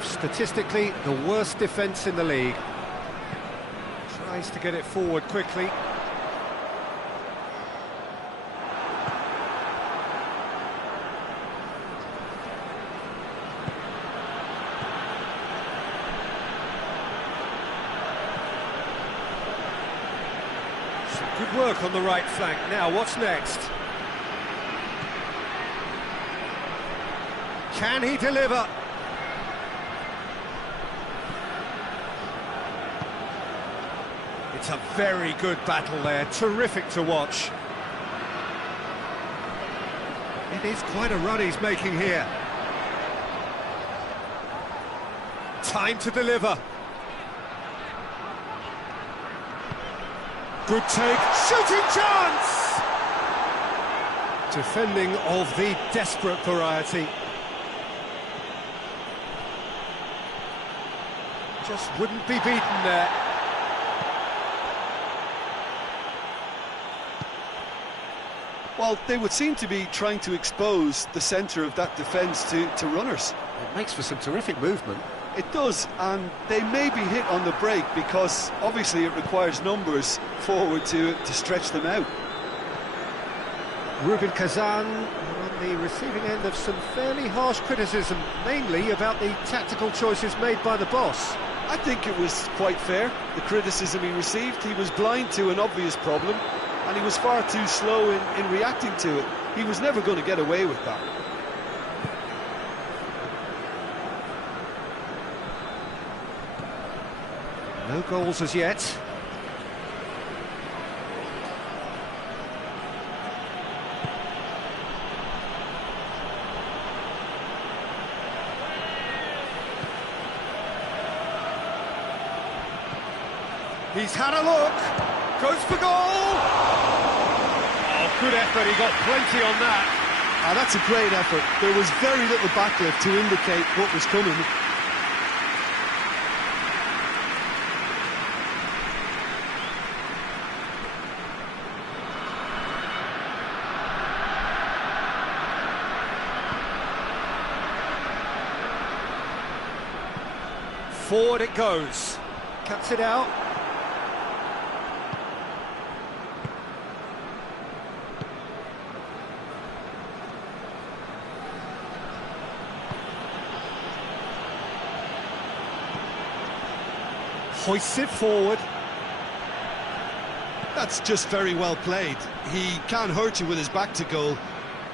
have statistically the worst defence in the league. Tries to get it forward quickly. Some good work on the right flank. Now, what's next? Can he deliver? It's a very good battle there, terrific to watch. It is quite a run he's making here. Time to deliver. Good take, shooting chance! Defending of the desperate variety. Just wouldn't be beaten there. Well, they would seem to be trying to expose the centre of that defence to runners. It makes for some terrific movement. It does, and they may be hit on the break because obviously it requires numbers forward to stretch them out. Rubin Kazan on the receiving end of some fairly harsh criticism, mainly about the tactical choices made by the boss. I think it was quite fair, the criticism he received. He was blind to an obvious problem, and he was far too slow in reacting to it. He was never going to get away with that. No goals as yet. He's had a look, goes for goal! Oh, good effort, he got plenty on that. Ah, that's a great effort. There was very little backlift to indicate what was coming. Forward it goes, cuts it out. Hoists it forward. That's just very well played. He can't hurt you with his back to goal,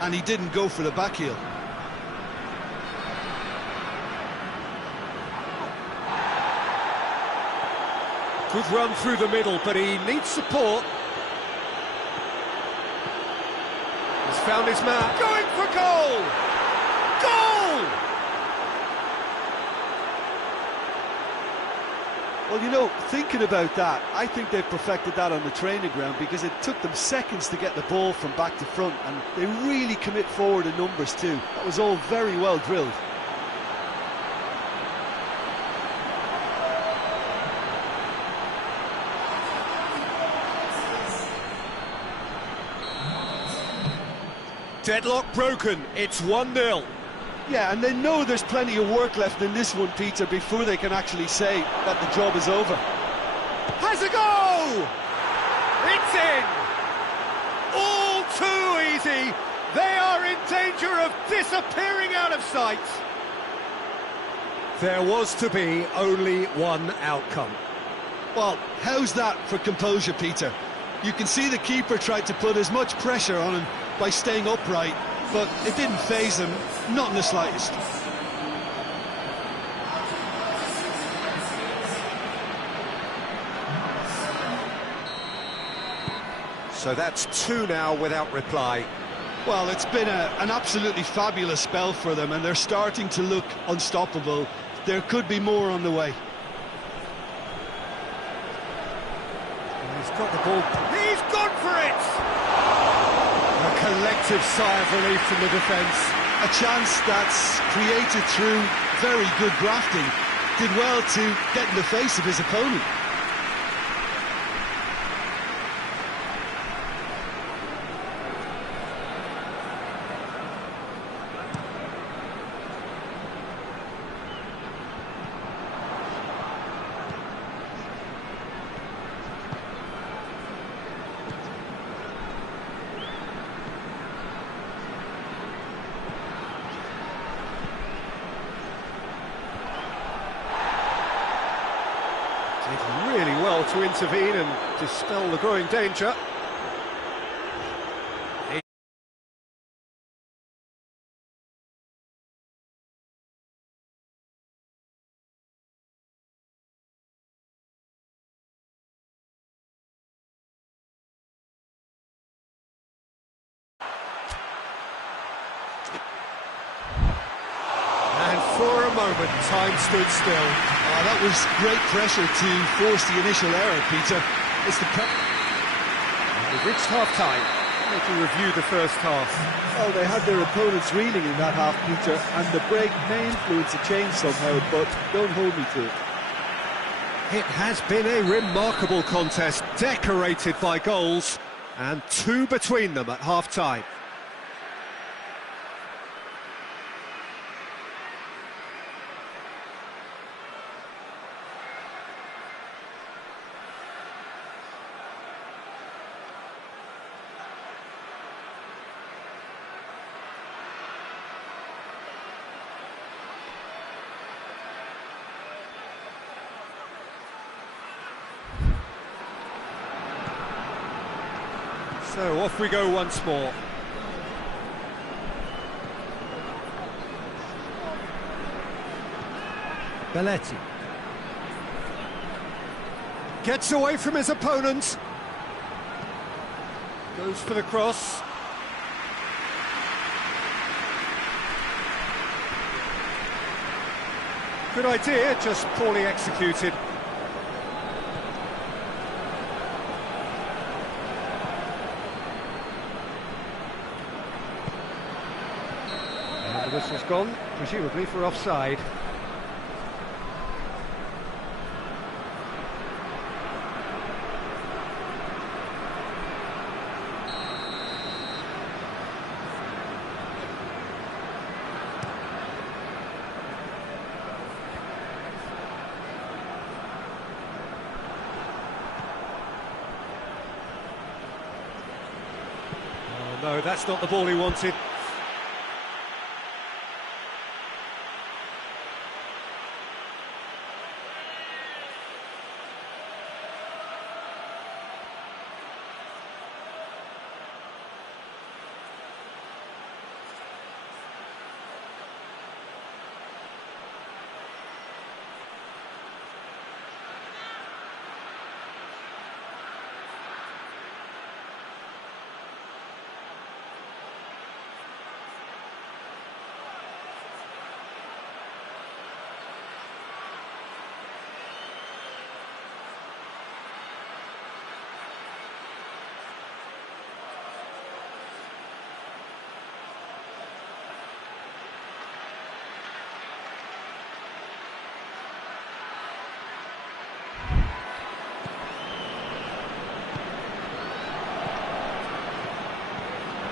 and he didn't go for the back heel. Good run through the middle, but he needs support. He's found his man. Going for goal! Goal! Well, you know, thinking about that, I think they've perfected that on the training ground because it took them seconds to get the ball from back to front, and they really commit forward in numbers too. That was all very well drilled. Deadlock broken, it's 1-0. Yeah, and they know there's plenty of work left in this one, Peter, before they can actually say that the job is over. Has a go! It's in! All too easy! They are in danger of disappearing out of sight! There was to be only one outcome. Well, how's that for composure, Peter? You can see the keeper tried to put as much pressure on him by staying upright, but it didn't faze him, not in the slightest. So that's 2 now without reply. Well, it's been an absolutely fabulous spell for them, and they're starting to look unstoppable. There could be more on the way. He's got the ball. He's gone for it! A collective sigh of relief from the defence. A chance that's created through very good grafting. Did well to get in the face of his opponent. to intervene and dispel the growing danger. And for a moment, time stood still. Oh, that was great pressure to force the initial error, Peter. It's the We've reached half-time. They can review the first half. Well, they had their opponents reeling in that half, Peter, and the break may influence a change somehow, but don't hold me to it. It has been a remarkable contest, decorated by goals, and two between them at half-time. So off we go once more. Belletti gets away from his opponent. Goes for the cross. Good idea, just poorly executed. The whistle's gone, presumably for offside. Oh no, that's not the ball he wanted.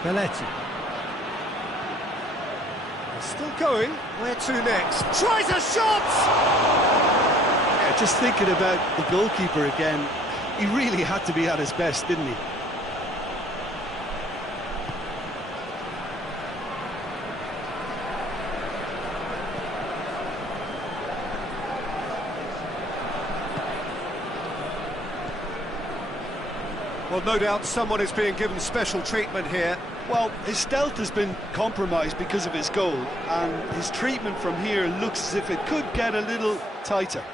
Belletti. Still going. Where to next? Tries a shot! Yeah, just thinking about the goalkeeper again, he really had to be at his best, didn't he? Well, no doubt someone is being given special treatment here. Well, his stealth has been compromised because of his goal, and his treatment from here looks as if it could get a little tighter.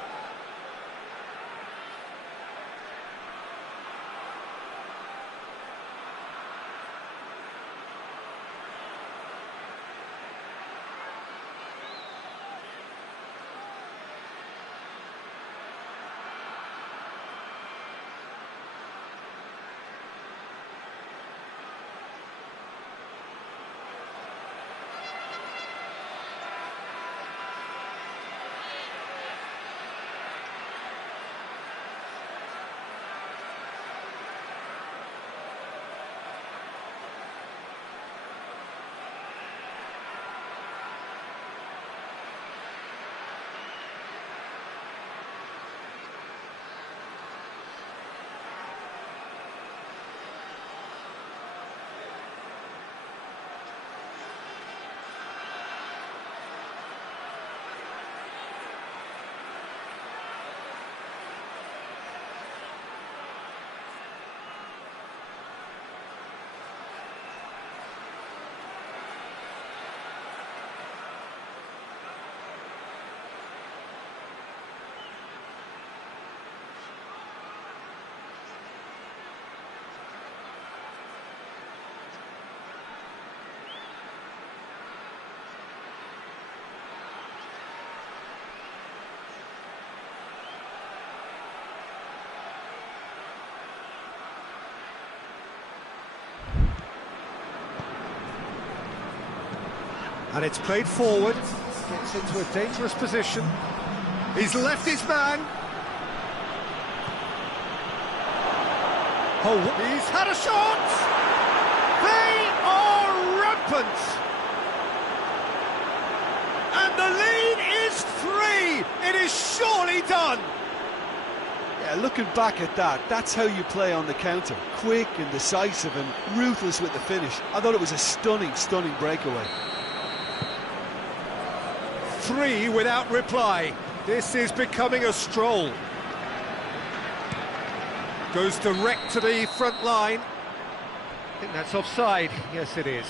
And it's played forward, gets into a dangerous position. He's left his man. Oh, he's had a shot! They are rampant! And the lead is 3! It is surely done! Yeah, looking back at that, that's how you play on the counter. Quick and decisive and ruthless with the finish. I thought it was a stunning, stunning breakaway. 3 without reply. This is becoming a stroll. Goes direct to the front line. I think that's offside. Yes, it is.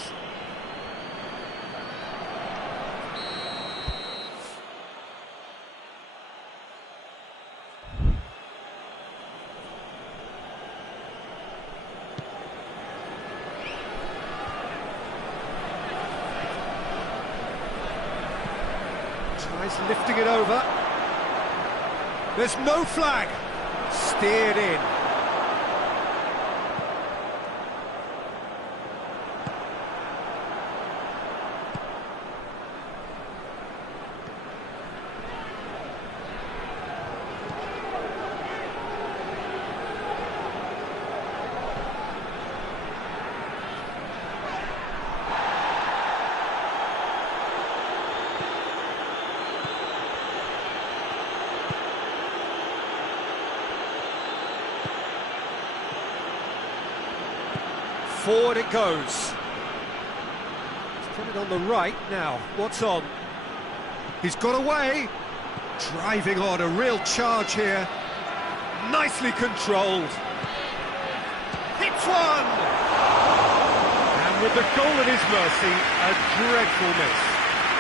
Tries lifting it over. There's no flag. Steered in. Forward it goes. He's put it on the right now. What's on? He's got away. Driving on, a real charge here. Nicely controlled. Hits one! And with the goal at his mercy, a dreadful miss.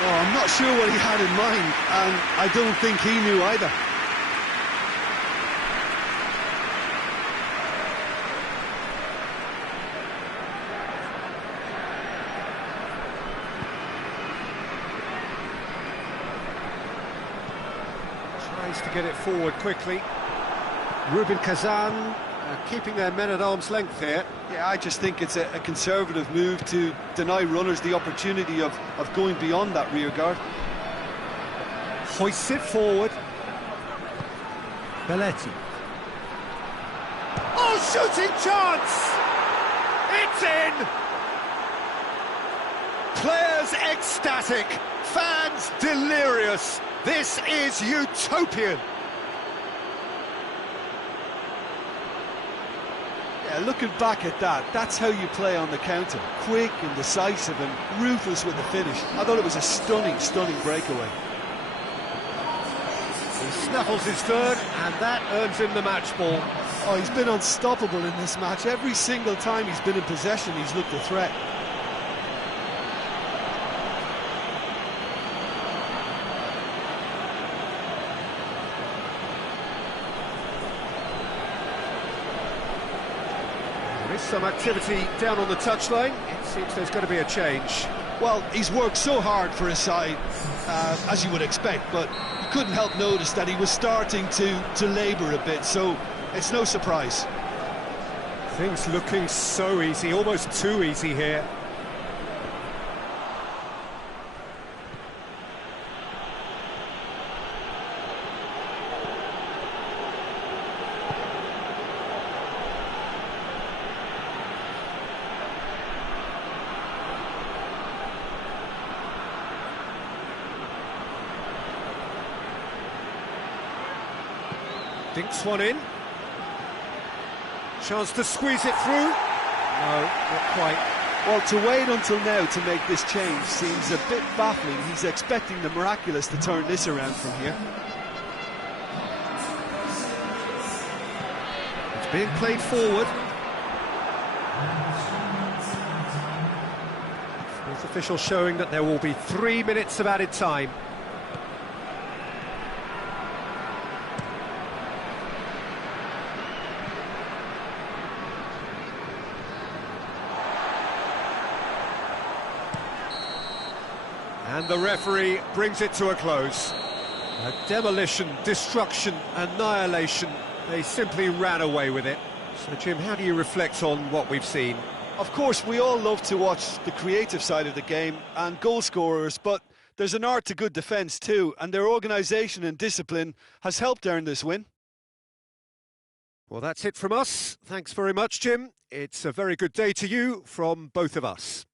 Oh, I'm not sure what he had in mind, and I don't think he knew either. Tries to get it forward quickly. Rubin Kazan keeping their men at arm's length here. Yeah, I just think it's a conservative move to deny runners the opportunity of going beyond that rear guard. Hoists it forward. Belletti. Oh, shooting chance! It's in! Players ecstatic, fans delirious. This is utopian. Yeah, looking back at that, that's how you play on the counter. Quick and decisive and ruthless with the finish. I thought it was a stunning, stunning breakaway. He snaffles his third, and that earns him the match ball. Oh, he's been unstoppable in this match. Every single time he's been in possession, he's looked a threat. There is some activity down on the touchline. It seems there's going to be a change. Well, he's worked so hard for his side, as you would expect, but you couldn't help notice that he was starting to labour a bit, so it's no surprise. Things looking so easy, almost too easy here. Dinks one in. Chance to squeeze it through. No, not quite. Well, to wait until now to make this change seems a bit baffling. He's expecting the miraculous to turn this around from here. It's being played forward. Fourth official showing that there will be 3 minutes of added time. And the referee brings it to a close. A demolition, destruction, annihilation. They simply ran away with it. So, Jim, how do you reflect on what we've seen? Of course, we all love to watch the creative side of the game and goal scorers, but there's an art to good defence too, and their organisation and discipline has helped earn this win. Well, that's it from us. Thanks very much, Jim. It's a very good day to you from both of us.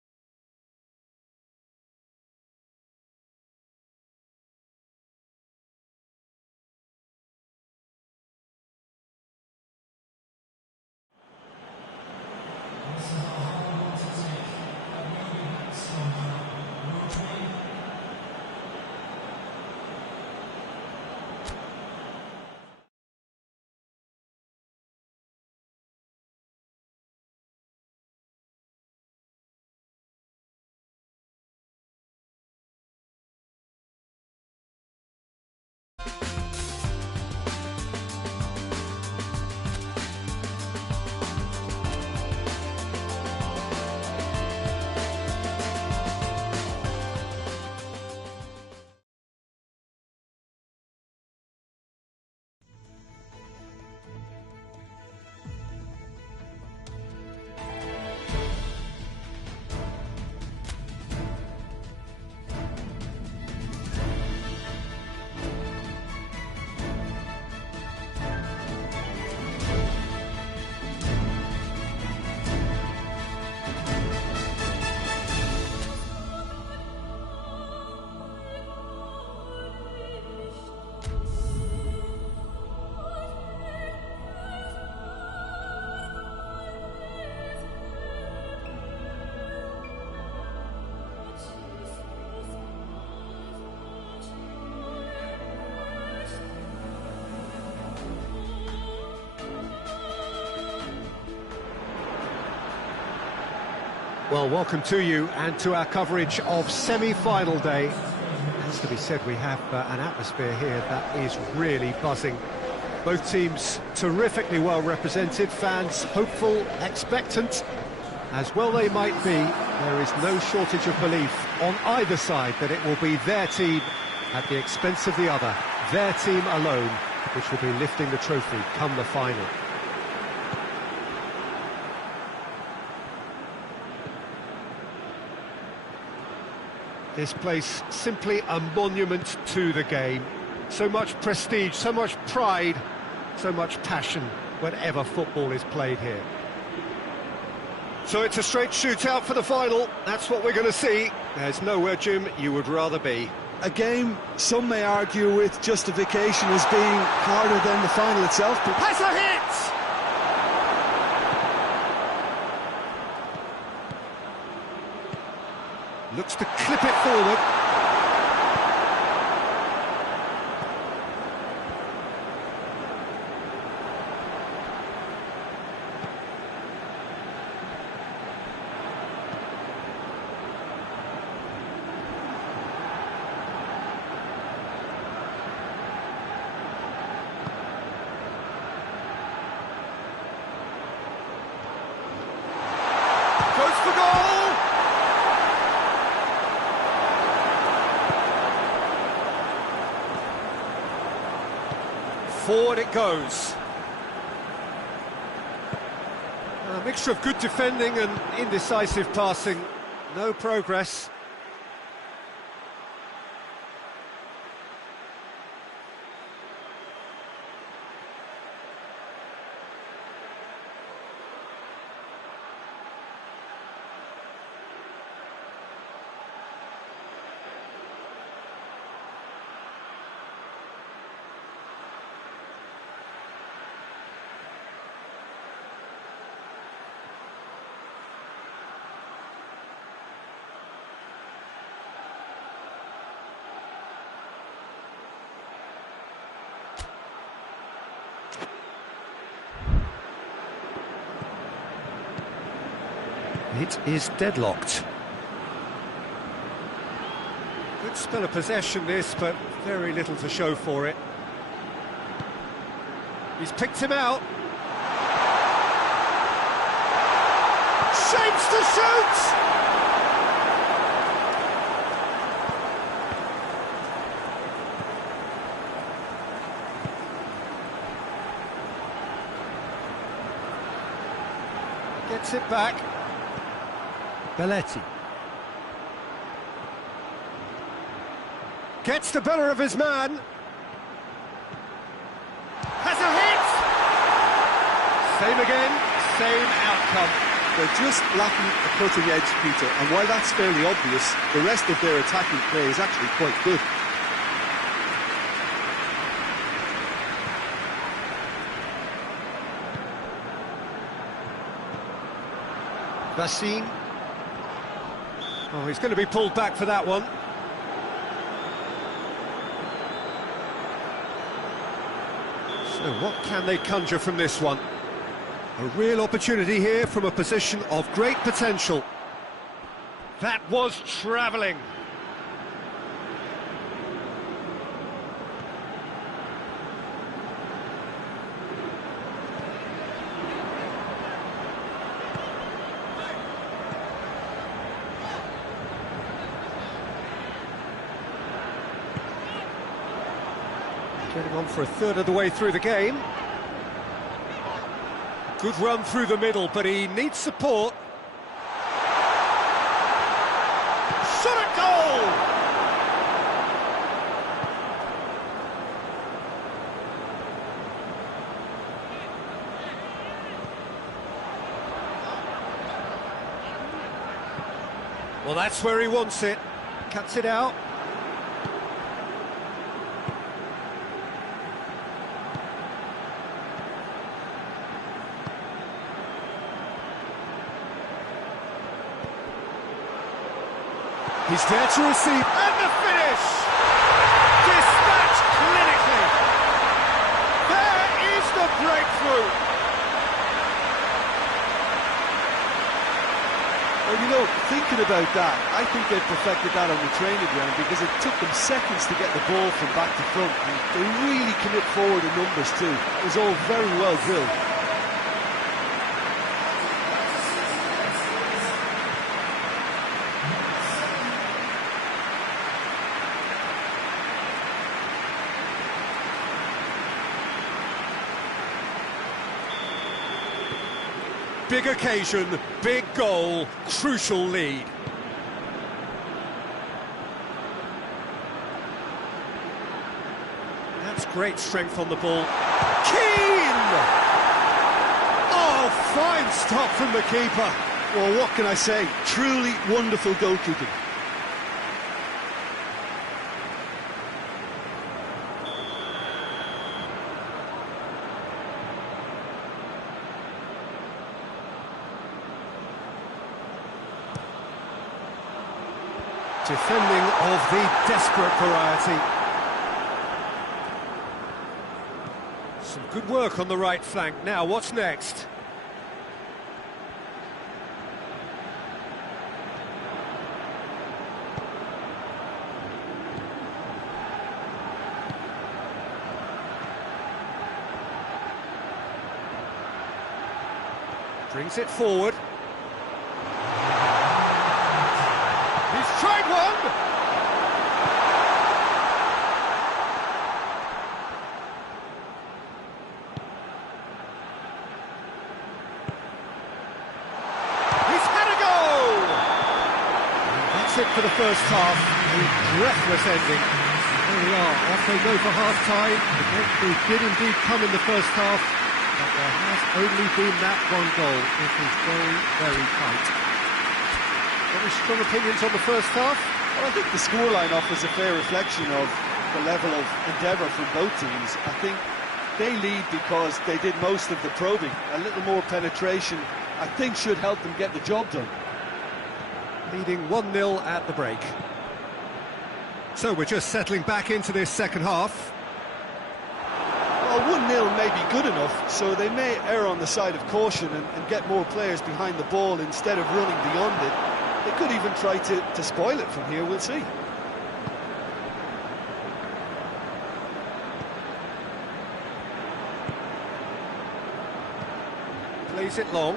Well, welcome to you and to our coverage of semi-final day. It has to be said, we have an atmosphere here that is really buzzing. Both teams terrifically well represented, fans hopeful, expectant. As well they might be, there is no shortage of belief on either side that it will be their team at the expense of the other, their team alone, which will be lifting the trophy come the final. This place simply a monument to the game. So much prestige, so much pride, so much passion whenever football is played here. So it's a straight shootout for the final. That's what we're going to see. There's nowhere, Jim, you would rather be. A game some may argue with justification as being harder than the final itself. But Has a hit! Looks to clip it forward. Goes for goal! Forward it goes. A mixture of good defending and indecisive passing. No progress. It is deadlocked. Good spell of possession this, but very little to show for it. He's picked him out. Shapes to shoot! Gets it back. Belletti. Gets the better of his man. Has a hit! Same again, same outcome. They're just lacking a cutting edge, Peter, and while that's fairly obvious, the rest of their attacking play is actually quite good. Vaccine. Oh, he's going to be pulled back for that one. So what can they conjure from this one? A real opportunity here from a position of great potential. That was travelling. Getting on for a third of the way through the game. Good run through the middle, but he needs support. Shot at goal! Well, that's where he wants it. Cuts it out. He's there to receive, and the finish! Dispatched clinically! There is the breakthrough! Well, you know, thinking about that, I think they perfected that on the training ground because it took them seconds to get the ball from back to front, and they really commit forward in numbers too. It was all very well drilled. Big occasion, big goal, crucial lead. That's great strength on the ball. Keane! Oh, fine stop from the keeper. Well, what can I say? Truly wonderful goalkeeping. Defending of the desperate variety. Some good work on the right flank. Now, what's next? Brings it forward. He's tried one! He's had a go! And that's it for the first half. A breathless ending. There we are, off they go for half-time. The breakthrough did indeed come in the first half, but there has only been that one goal. It was very, very tight. Any strong opinions on the first half? Well, I think the scoreline offers a fair reflection of the level of endeavour from both teams. I think they lead because they did most of the probing. A little more penetration, I think, should help them get the job done. Leading 1-0 at the break. So we're just settling back into this second half. Well, 1-0 may be good enough, so they may err on the side of caution and get more players behind the ball instead of running beyond it. They could even try to spoil it from here, we'll see. Plays it long.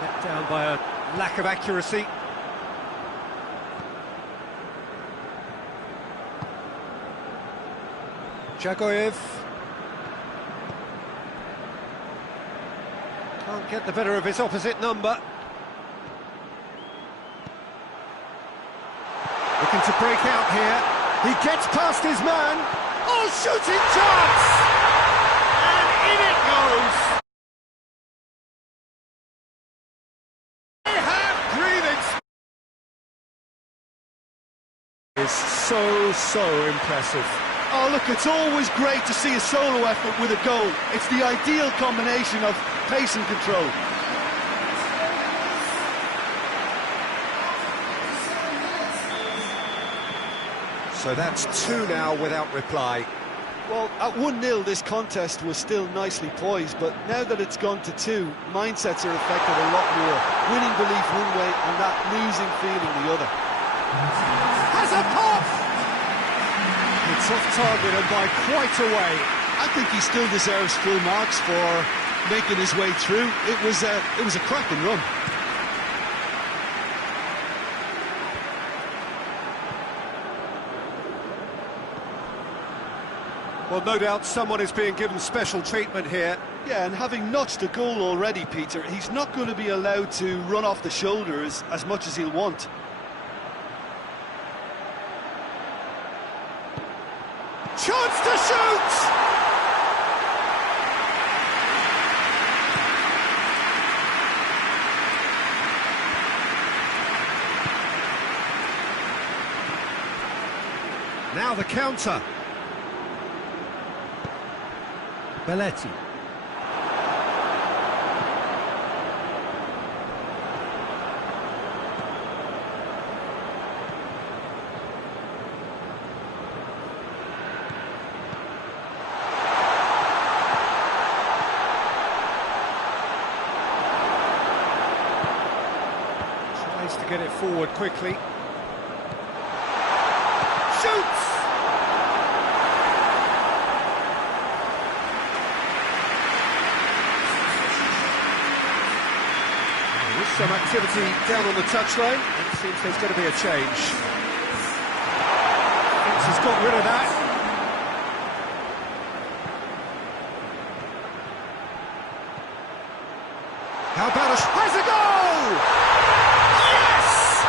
Let down by a lack of accuracy. Jagoyev. Get the better of his opposite number. Looking to break out here. He gets past his man. Oh, shooting chance! And in it goes! They have breathing. Is so impressive. Oh, look, it's always great to see a solo effort with a goal. It's the ideal combination of pace and control. So that's 2 now without reply. Well, at 1-0 this contest was still nicely poised, but now that it's gone to 2, mindsets are affected a lot more. Winning belief one way and that losing feeling the other. Has a pop! It's off target and by quite a way. I think he still deserves full marks for making his way through. It was a cracking run. Well, no doubt someone is being given special treatment here. Yeah, and having notched a goal already, Peter, he's not going to be allowed to run off the shoulders as much as he'll want. Chance to shoot! Now the counter. Belletti. Tries to get it forward quickly. Shoots! Some activity down on the touchline. It seems there's going to be a change. Fitz has got rid of that. How about has a goal! Yes!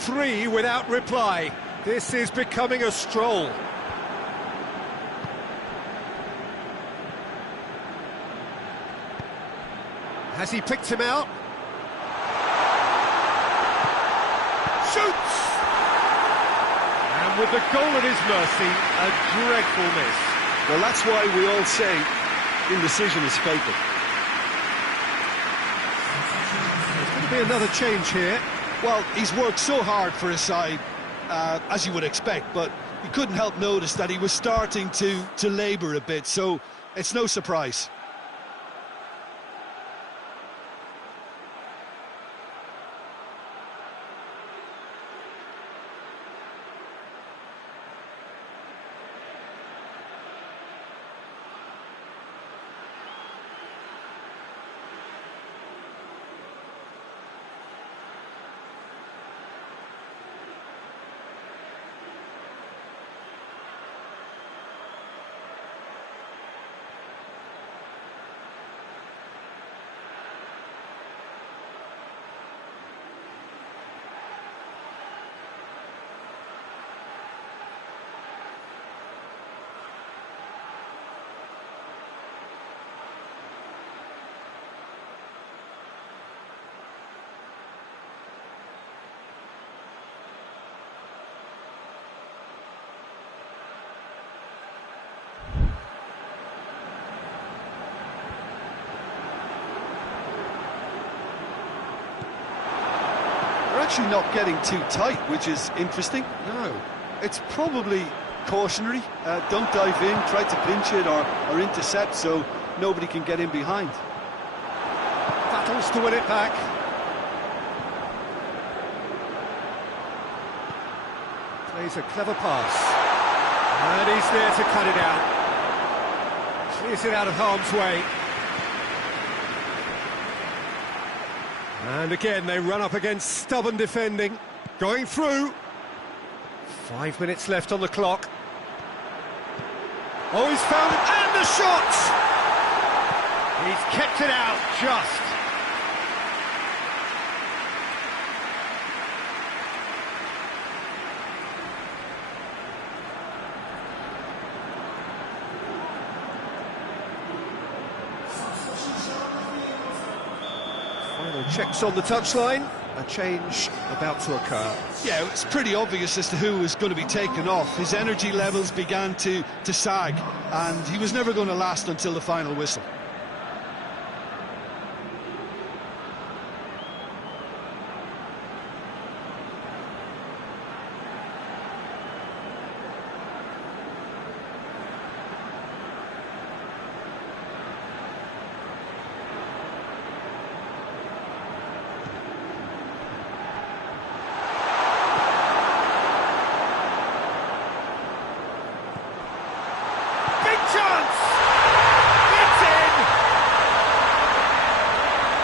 Three without reply. This is becoming a stroll. Has he picked him out? Shoots! And with the goal at his mercy, a dreadful miss. Well, that's why we all say indecision is fatal. There's going to be another change here. Well, he's worked so hard for his side, as you would expect, but You couldn't help notice that he was starting to labour a bit, so it's no surprise. Actually not getting too tight, which is interesting. No. It's probably cautionary. Don't dive in, try to pinch it or intercept so nobody can get in behind. Battles to win it back. Plays a clever pass. And he's there to cut it out. Clears it out of harm's way. And again, they run up against stubborn defending. Going through. 5 minutes left on the clock. Oh, he's found it. And the shot! He's kept it out, just. Final checks on the touchline. A change about to occur. Yeah, it's pretty obvious as to who was going to be taken off. His energy levels began to sag, and he was never going to last until the final whistle.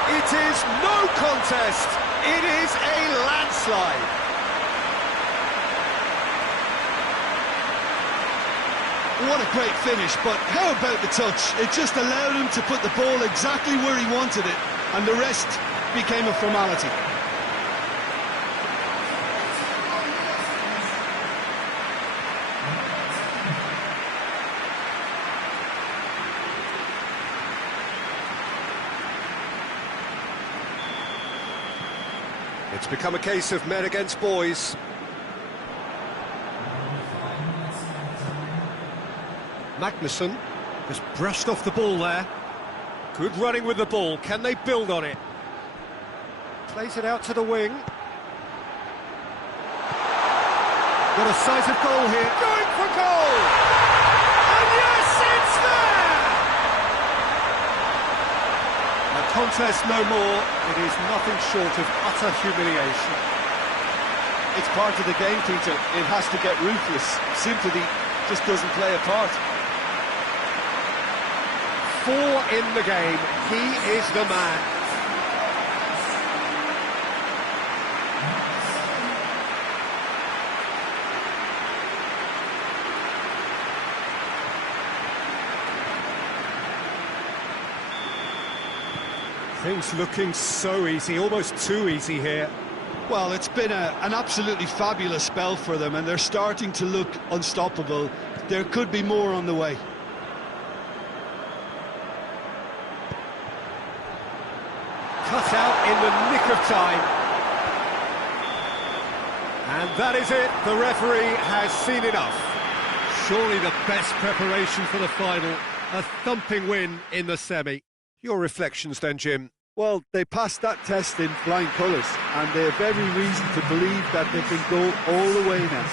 It is no contest. It is a landslide. What a great finish, but how about the touch? It just allowed him to put the ball exactly where he wanted it, and the rest became a formality. It's become a case of men against boys. Magnussen has brushed off the ball there. Good running with the ball. Can they build on it? Plays it out to the wing. Got a sight of goal here. Going for goal! And yes, it's there! A contest no more. It is nothing short of utter humiliation. It's part of the game, Peter. It has to get ruthless. Sympathy just doesn't play a part. 4 in the game. He is the man. Things looking so easy, almost too easy here. Well, it's been an absolutely fabulous spell for them, and they're starting to look unstoppable. There could be more on the way. Cut out in the nick of time. And that is it. The referee has seen enough. Surely the best preparation for the final. A thumping win in the semi. Your reflections then, Jim? Well, they passed that test in flying colours, and they have every reason to believe that they can go all the way now.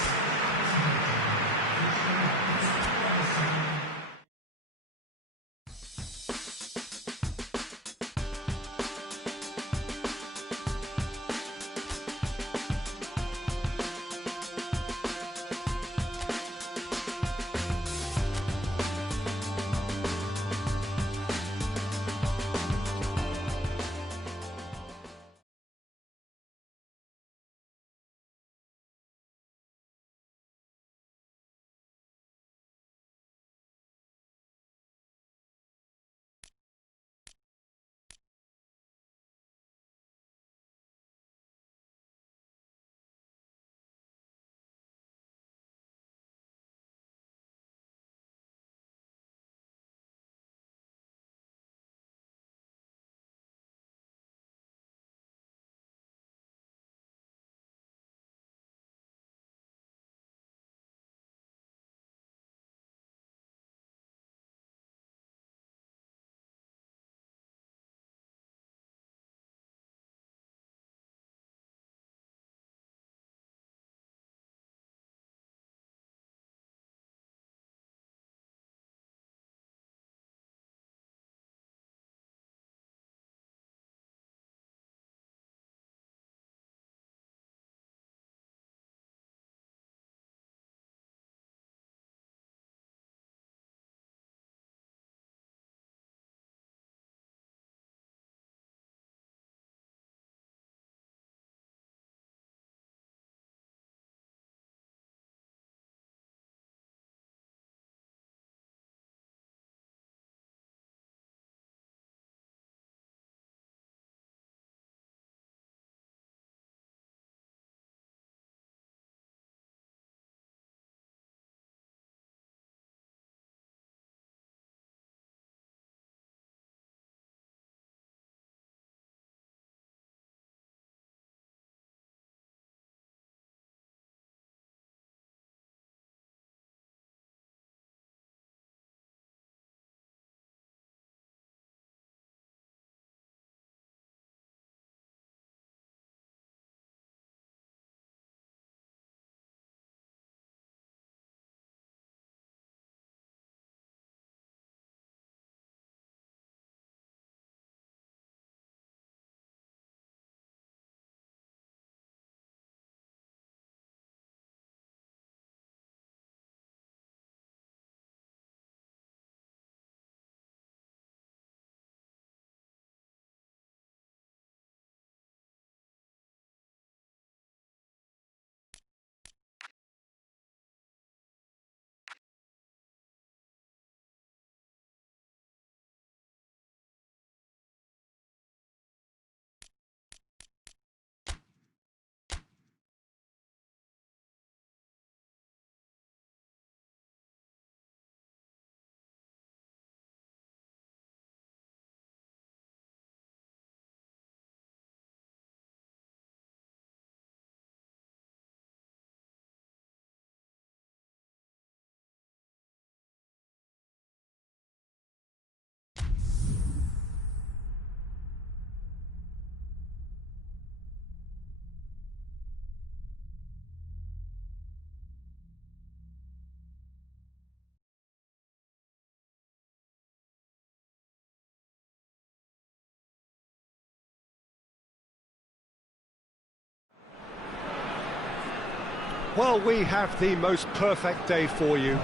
Well, we have the most perfect day for you.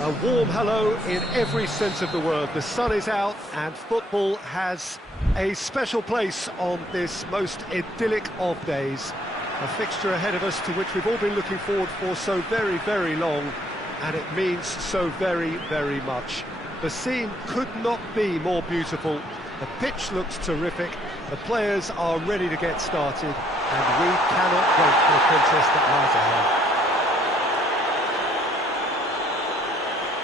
A warm hello in every sense of the word. The sun is out and football has a special place on this most idyllic of days. A fixture ahead of us to which we've all been looking forward for so very, very long, and it means so very, very much. The scene could not be more beautiful. The pitch looks terrific. The players are ready to get started, and we cannot wait for the contest that lies ahead.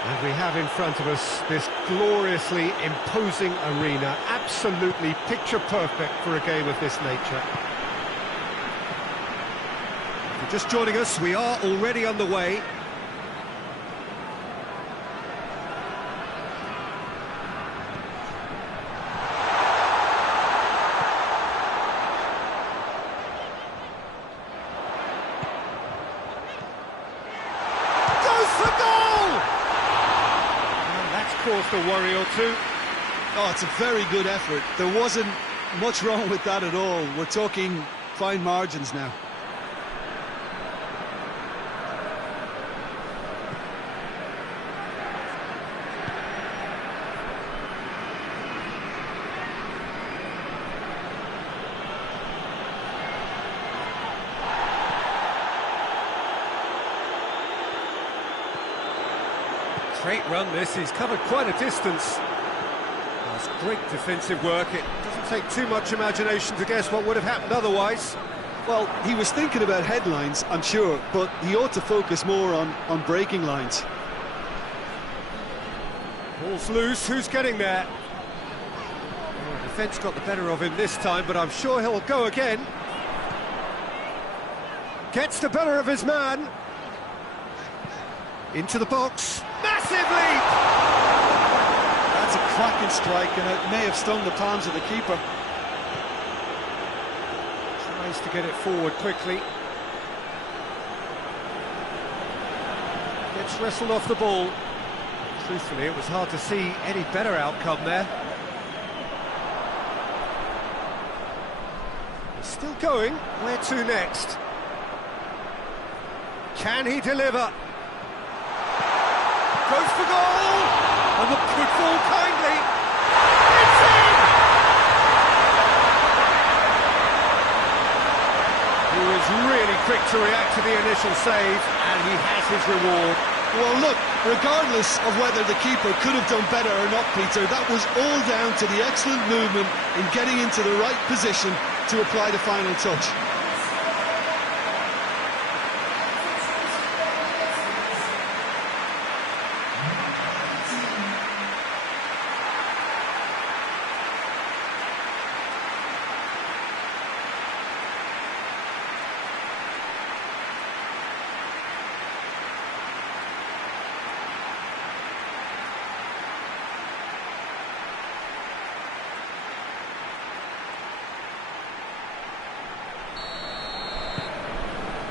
And we have in front of us this gloriously imposing arena, absolutely picture perfect for a game of this nature. If you're just joining us, we are already underway. Caused a worry or two. Oh, it's a very good effort. There wasn't much wrong with that at all. We're talking fine margins now. Great run this, he's covered quite a distance. That's great defensive work. It doesn't take too much imagination to guess what would have happened otherwise. Well, he was thinking about headlines, I'm sure, but he ought to focus more on breaking lines. Ball's loose, who's getting there? Oh, the defence got the better of him this time, but I'm sure he'll go again. Gets the better of his man. Into the box. Massive leap! That's a cracking strike, and it may have stung the palms of the keeper. Tries to get it forward quickly. Gets wrestled off the ball. Truthfully, it was hard to see any better outcome there. He's still going. Where to next? Can he deliver? Goes for goal! And the good ball kindly. It's in! He was really quick to react to the initial save, and he has his reward. Well, look, regardless of whether the keeper could have done better or not, Peter, that was all down to the excellent movement in getting into the right position to apply the final touch.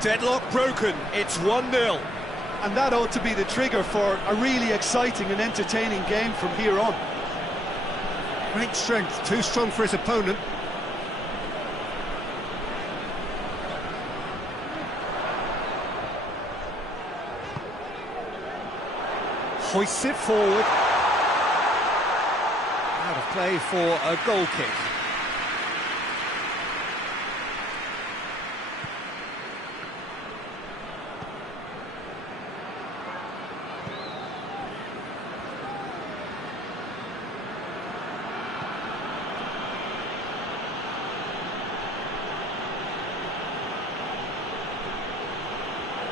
Deadlock broken, it's 1-0. And that ought to be the trigger for a really exciting and entertaining game from here on. Great strength, too strong for his opponent. Hoists it forward. Out of play for a goal kick.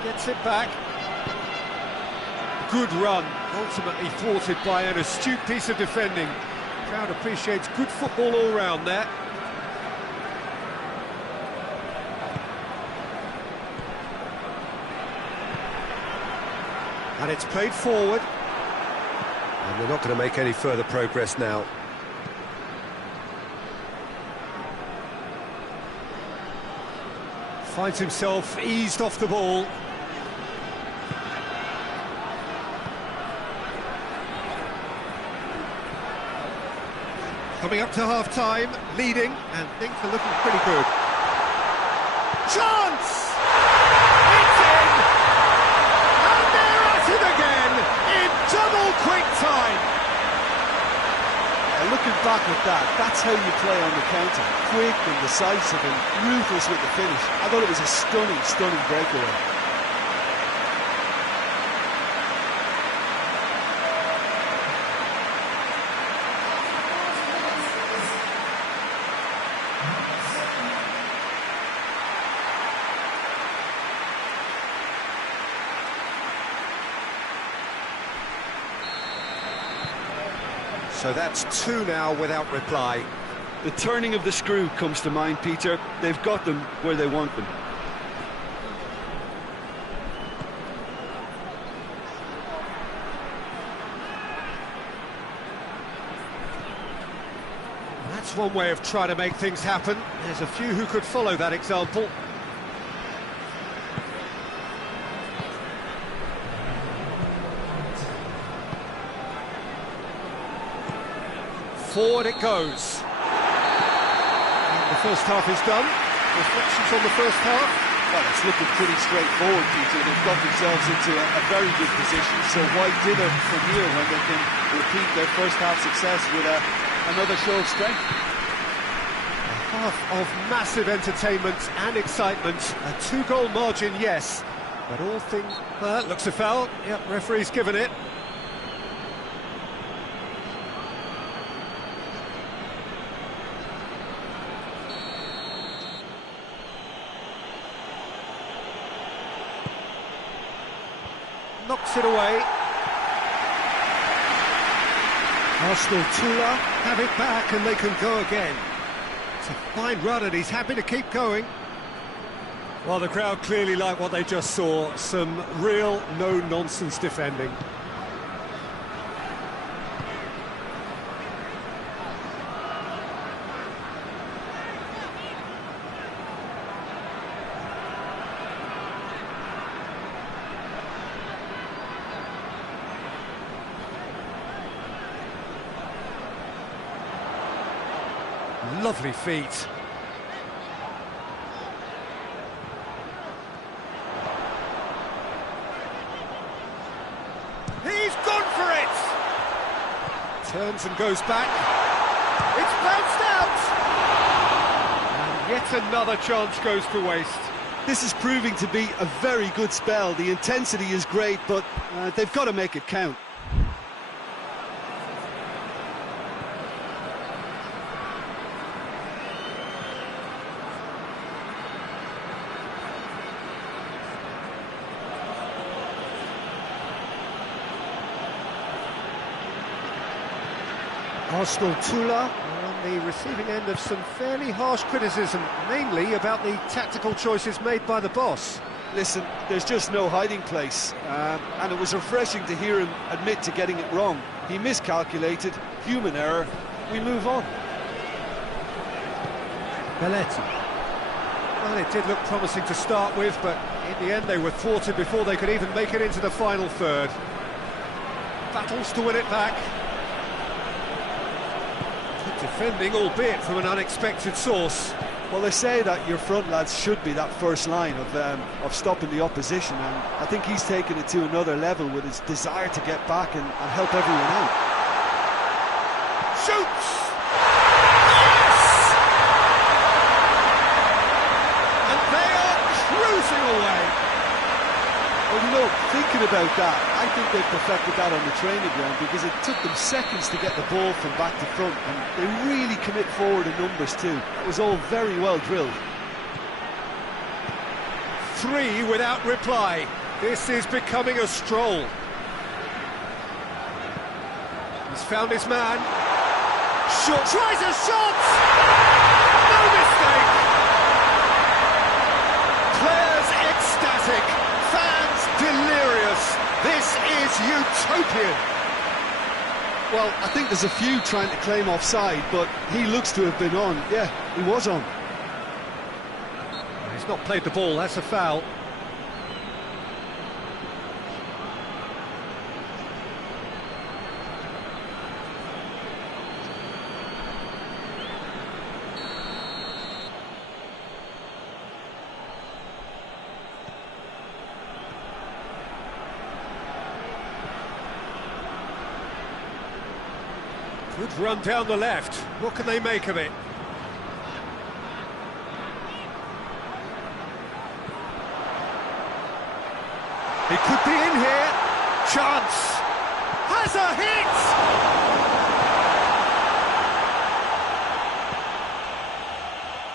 Gets it back. Good run, ultimately thwarted by an astute piece of defending. Crowd appreciates good football all round there. And it's played forward. And they're not going to make any further progress now. Finds himself eased off the ball. Coming up to half-time, leading, and things are looking pretty good. Chance! It's in! looking back at that, that's how you play on the counter. Quick and decisive and ruthless with the finish. I thought it was a stunning, stunning breakaway. So that's 2 now without reply. The turning of the screw comes to mind, Peter. They've got them where they want them. That's one way of trying to make things happen. There's a few who could follow that example. Forward it goes. And the first half is done. Reflections on the first half? Well, it's looking pretty straightforward, Peter. They've got themselves into a very good position, so why dither from here when they can repeat their first half success with another show of strength? A half of massive entertainment and excitement. A 2-goal margin, yes. But all things... looks a foul. Yep, referee's given it. Knocks it away. Arsenal Tula have it back and they can go again. It's a fine run and he's happy to keep going. Well, the crowd clearly like what they just saw. Some real no-nonsense defending. Lovely feet. He's gone for it! Turns and goes back. It's bounced out! And yet another chance goes to waste. This is proving to be a very good spell. The intensity is great, but they've got to make it count. Arsenal Tula are on the receiving end of some fairly harsh criticism, namely about the tactical choices made by the boss. Listen, there's just no hiding place, and it was refreshing to hear him admit to getting it wrong. He miscalculated, human error, we move on. Belletti. Well, it did look promising to start with, but in the end they were thwarted before they could even make it into the final third. Battles to win it back. Defending, albeit from an unexpected source. Well, they say that your front lads should be that first line of stopping the opposition, and I think he's taken it to another level with his desire to get back and help everyone out. Shoots! Yes! And they are cruising away. Well, you know, thinking about that, I think they've perfected that on the training ground because it took them seconds to get the ball from back to front, and they really commit forward in numbers too. It was all very well drilled. 3 without reply. This is becoming a stroll. He's found his man. Shot. Tries a shot! No mistake! Players ecstatic. Fans delirious. This is utopian. Well, I think there's a few trying to claim offside, but he looks to have been on. Yeah, he was on. He's not played the ball, that's a foul. Good run down the left. What can they make of it? He could be in here. Chance. Has a hit!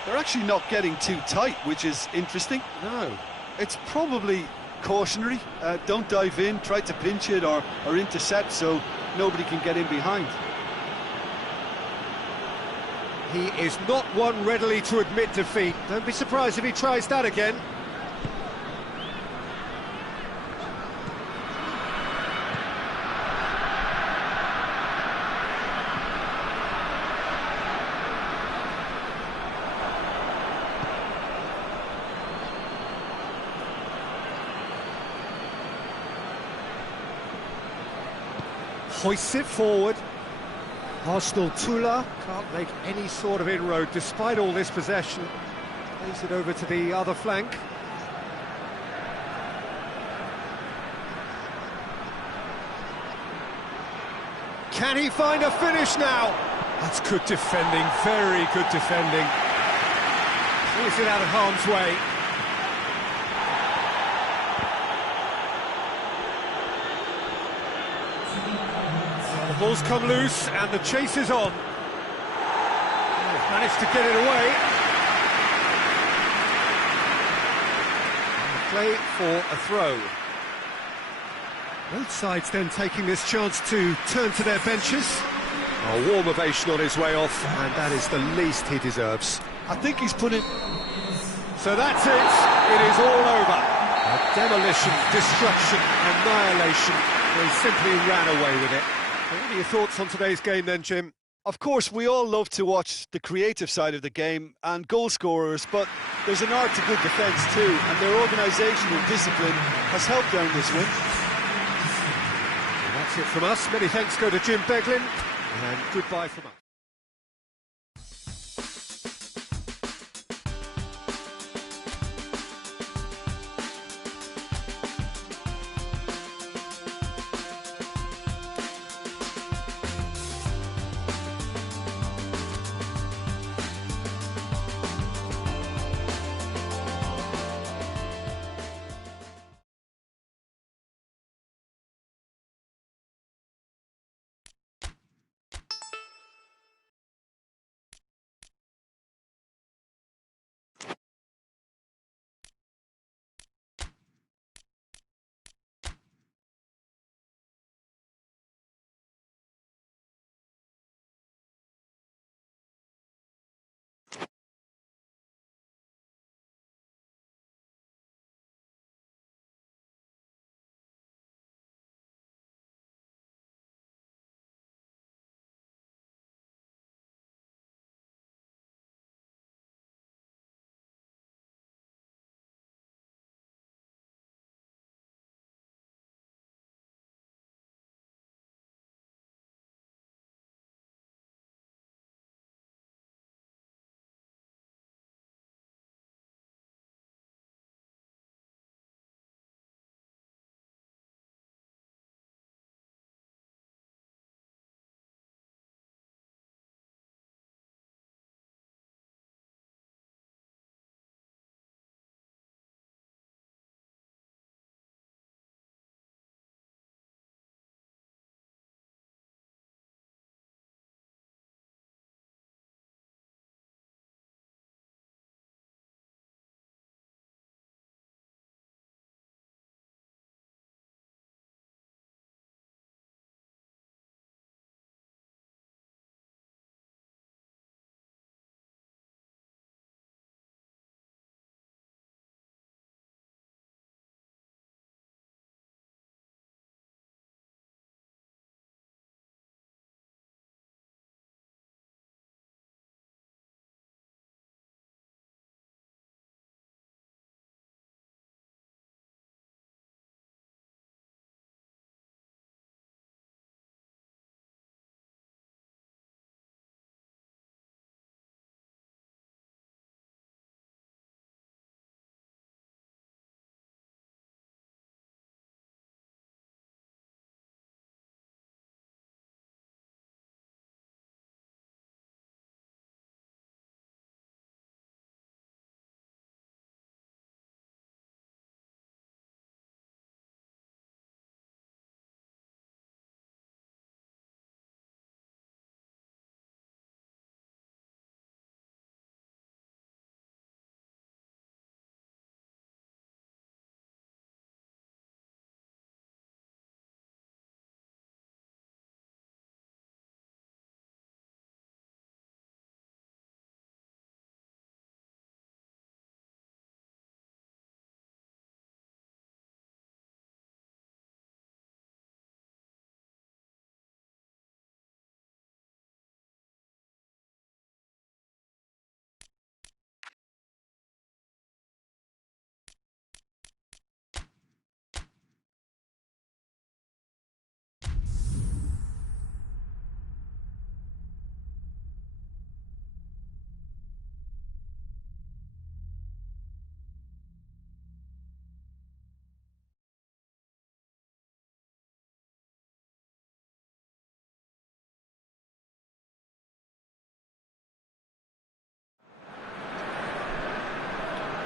They're actually not getting too tight, which is interesting. No. It's probably cautionary. Don't dive in, try to pinch it or intercept so nobody can get in behind. He is not one readily to admit defeat. Don't be surprised if he tries that again. Hoists it forward. Arsenal Tula can't make any sort of inroad despite all this possession. Plays it over to the other flank. Can he find a finish now? That's good defending, very good defending. Clears it out of harm's way. The ball's come loose and the chase is on. They've managed to get it away. Play for a throw. Both sides then taking this chance to turn to their benches. A warm ovation on his way off, and that is the least he deserves. I think he's put it... So that's it. It is all over. A demolition, destruction, annihilation. They simply ran away with it. What are your thoughts on today's game then, Jim? Of course, we all love to watch the creative side of the game and goal scorers, but there's an art to good defence too, and their organisation and discipline has helped earn this win. And that's it from us. Many thanks go to Jim Beglin, and goodbye from us.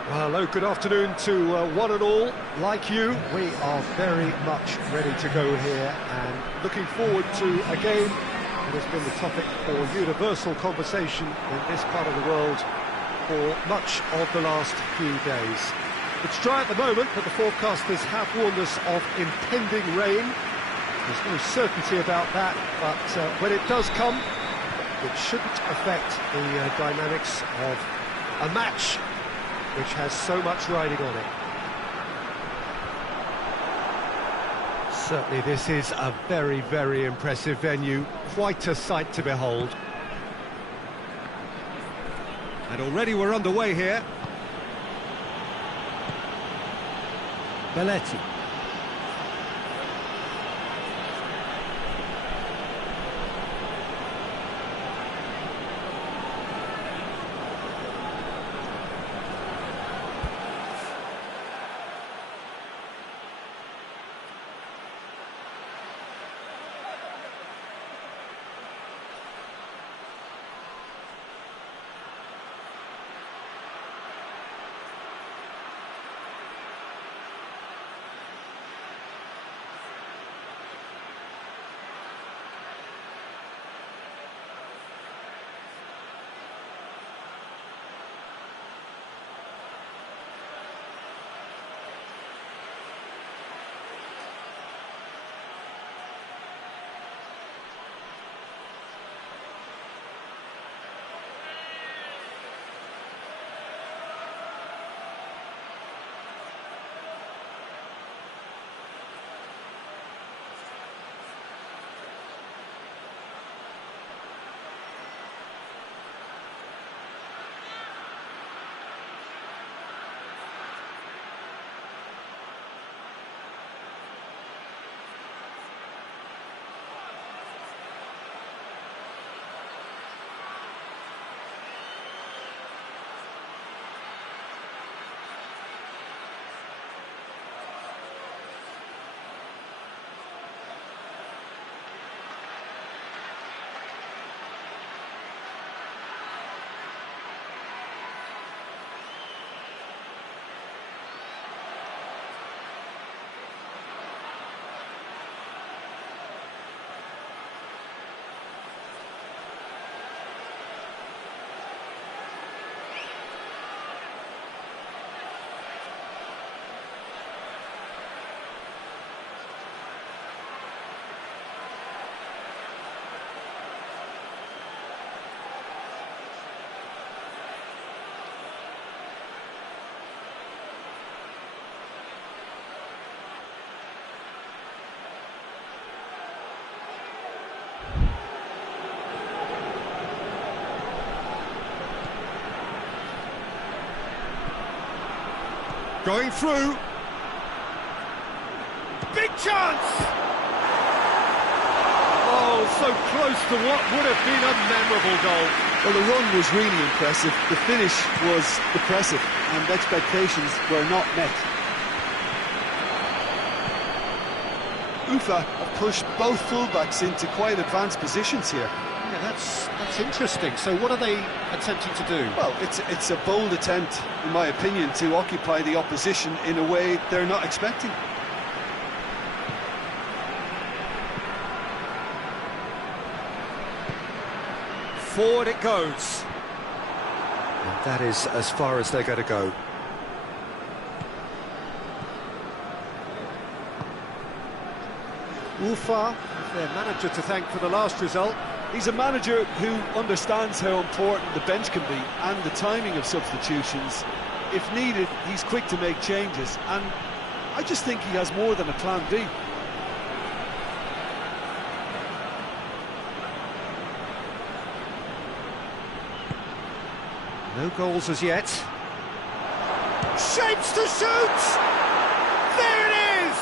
Well, hello, good afternoon to one and all. Like you, we are very much ready to go here and looking forward to a game that has been the topic for universal conversation in this part of the world for much of the last few days. It's dry at the moment, but the forecasters have warned us of impending rain. There's no certainty about that, but when it does come, it shouldn't affect the dynamics of a match which has so much riding on it. Certainly this is a very, very impressive venue, quite a sight to behold. And already we're underway here. Belletti. Going through. Big chance! Oh, so close to what would have been a memorable goal. Well, the run was really impressive. The finish was impressive, and expectations were not met. Ufa have pushed both fullbacks into quite advanced positions here. Yeah, that's interesting. So what are they attempting to do? Well, it's a bold attempt, in my opinion, to occupy the opposition in a way they're not expecting. Forward it goes. And that is as far as they're going to go. Ufa, their manager to thank for the last result. He's a manager who understands how important the bench can be and the timing of substitutions. If needed, he's quick to make changes, and I just think he has more than a plan B. No goals as yet. Shapes to shoot! There it is!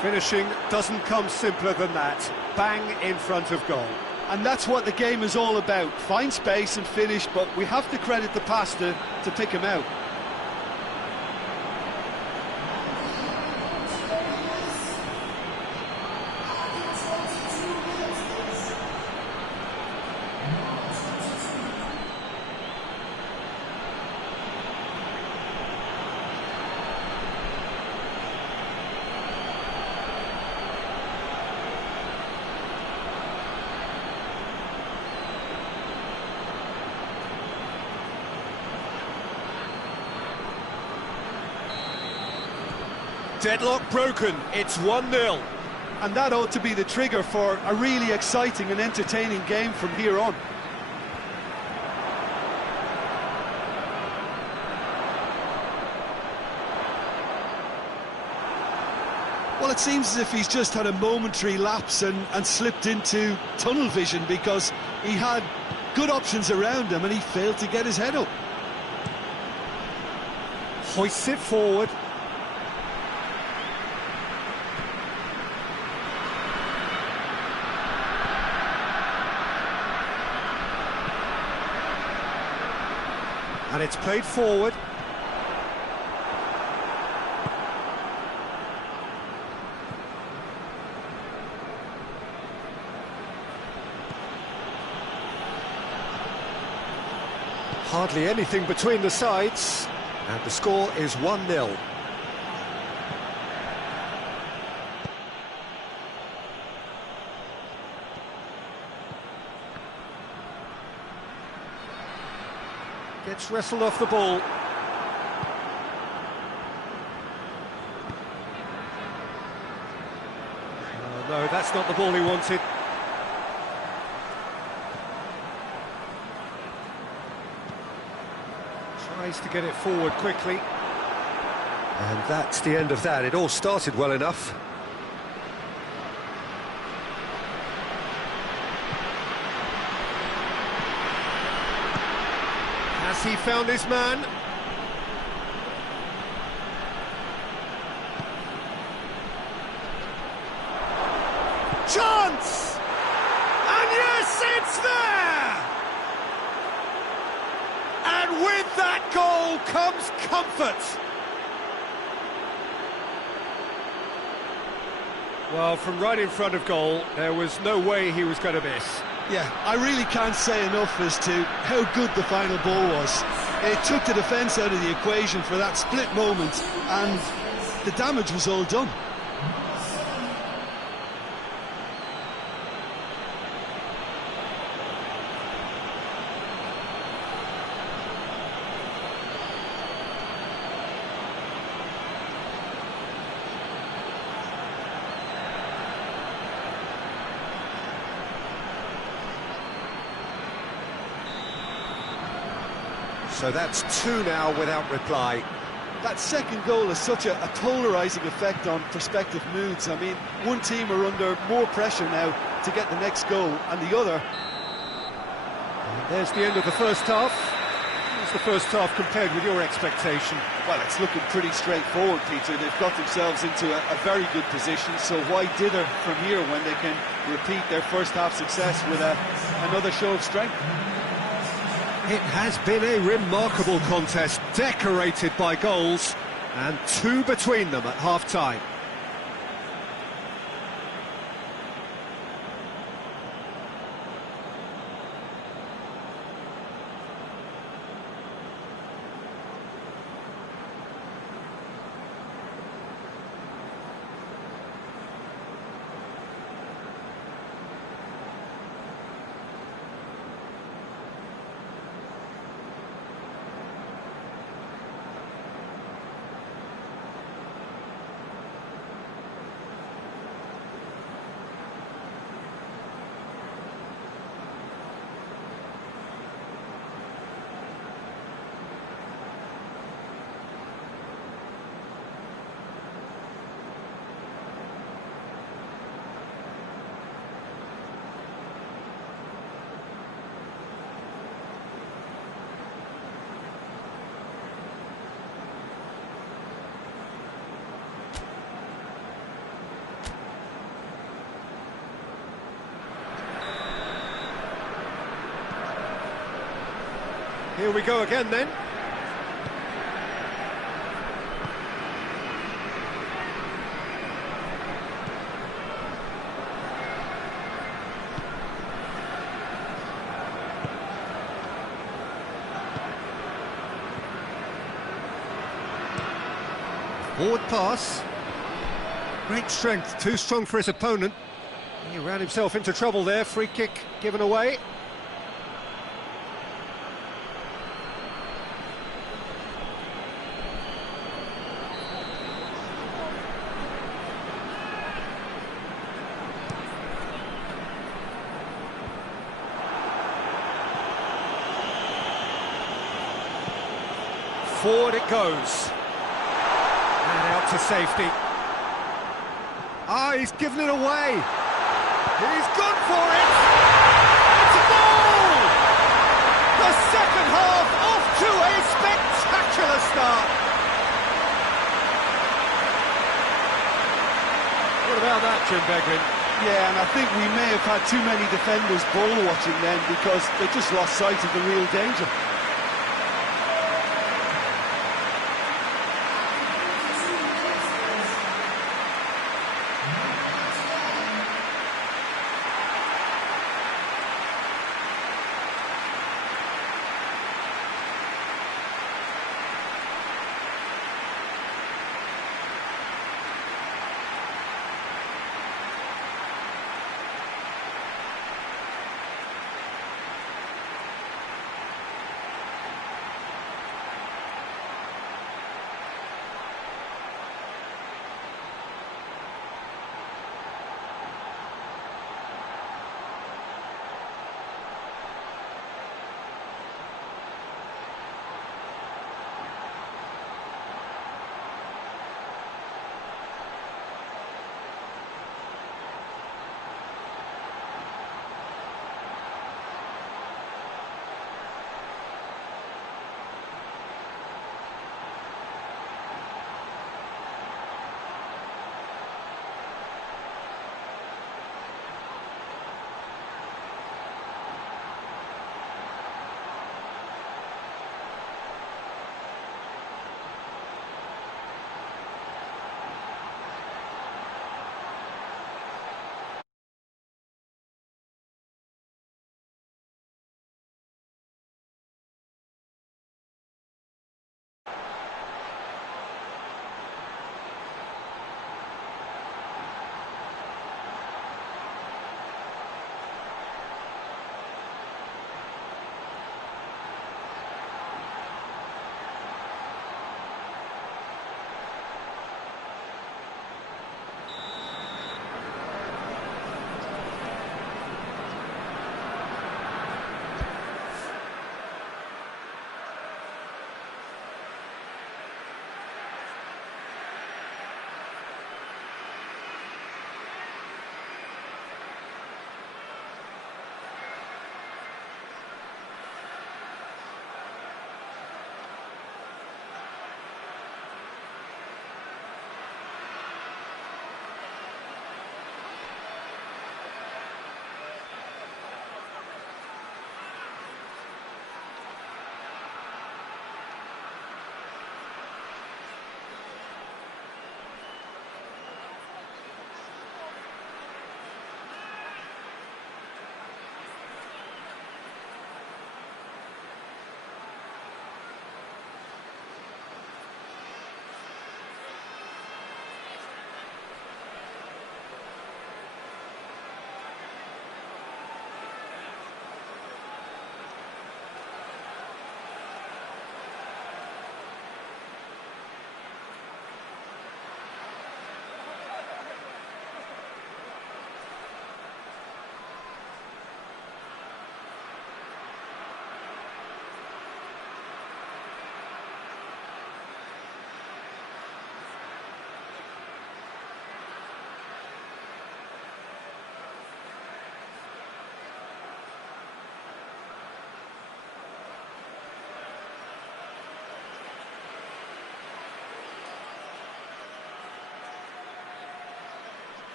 Finishing doesn't come simpler than that. Bang in front of goal. And that's what the game is all about. Find space and finish, but we have to credit the passer to pick him out. Deadlock broken, it's 1-0. And that ought to be the trigger for a really exciting and entertaining game from here on. Well, it seems as if he's just had a momentary lapse and slipped into tunnel vision, because he had good options around him and he failed to get his head up. Hoists it forward. And it's played forward. Hardly anything between the sides, and the score is 1-0. Gets wrestled off the ball. Oh, no, that's not the ball he wanted. Tries to get it forward quickly. And that's the end of that. It all started well enough. Has he found his man? Chance! And yes, it's there! And with that goal comes comfort. Well, from right in front of goal, there was no way he was going to miss. Yeah, I really can't say enough as to how good the final ball was. It took the defence out of the equation for that split moment, and the damage was all done. So that's 2 now without reply. That second goal has such a polarising effect on prospective moods. I mean, one team are under more pressure now to get the next goal, and the other... And there's the end of the first half. How's the first half compared with your expectation? Well, it's looking pretty straightforward, Peter. They've got themselves into a very good position, so why dither from here when they can repeat their first half success with another show of strength? It has been a remarkable contest, decorated by goals, and 2 between them at half-time. Here we go again then. Forward pass. Great strength, too strong for his opponent. He ran himself into trouble there, free kick given away. Forward it goes. And out to safety. Ah, he's given it away. He's gone for it. It's a goal! The second half off to a spectacular start. What about that, Jim Beglin? Yeah, and I think we may have had too many defenders ball watching then because they just lost sight of the real danger.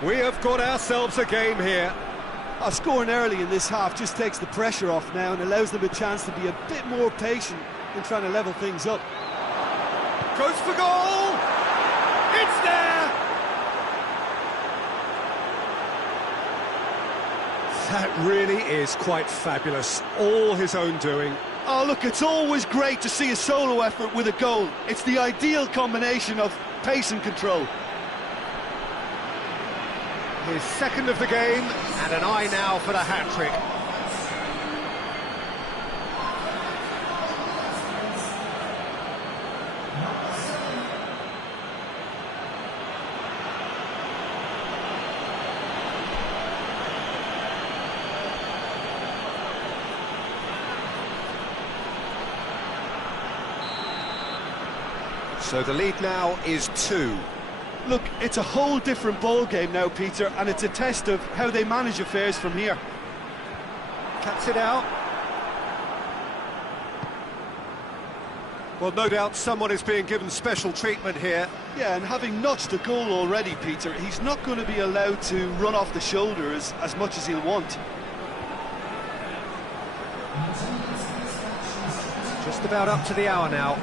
We have got ourselves a game here. Scoring early in this half just takes the pressure off now and allows them a chance to be a bit more patient in trying to level things up. Goes for goal! It's there! That really is quite fabulous. All his own doing. Oh, look, it's always great to see a solo effort with a goal. It's the ideal combination of pace and control. His second of the game, and an eye now for the hat-trick. So the lead now is 2. Look, it's a whole different ball game now, Peter, and it's a test of how they manage affairs from here. Cuts it out. Well, no doubt someone is being given special treatment here. Yeah, and having notched a goal already, Peter, he's not going to be allowed to run off the shoulder as much as he'll want. Just about up to the hour now.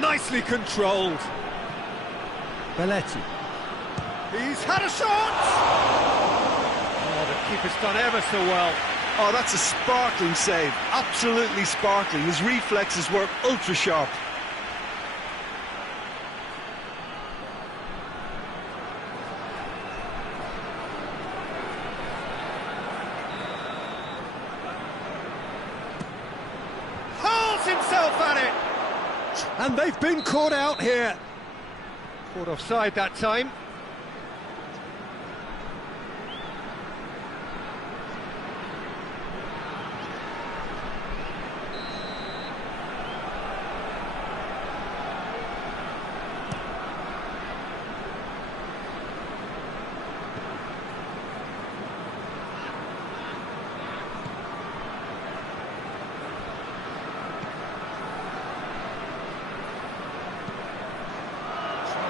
Nicely controlled. Belletti. He's had a shot! Oh, the keeper's done ever so well. Oh, that's a sparkling save. Absolutely sparkling. His reflexes were ultra sharp. Hurls himself at it! And they've been caught out here. Caught offside that time.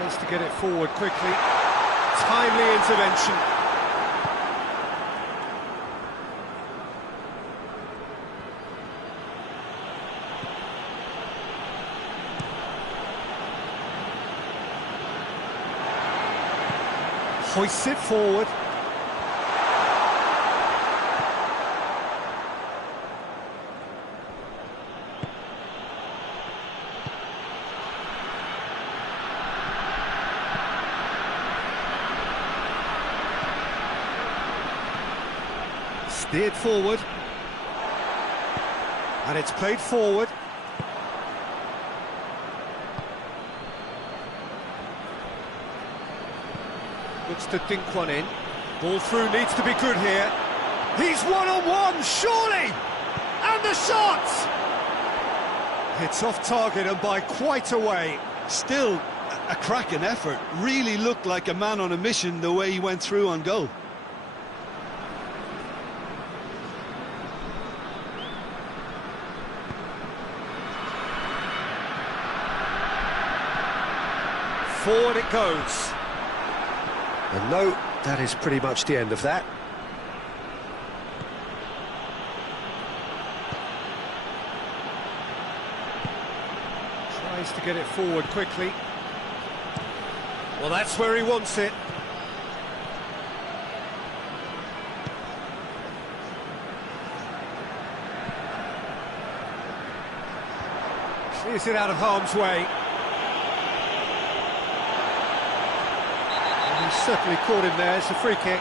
Tries to get it forward quickly. Timely intervention. Hoists it forward. Steered forward. And it's played forward. Looks to dink one in. Ball through needs to be good here. He's one-on-one, surely! And the shot! It's off target and by quite a way. Still a cracking effort. Really looked like a man on a mission the way he went through on goal. Forward it goes. And no, that is pretty much the end of that. Tries to get it forward quickly. Well, that's where he wants it. Clears it out of harm's way. He's certainly caught him there. It's a free kick.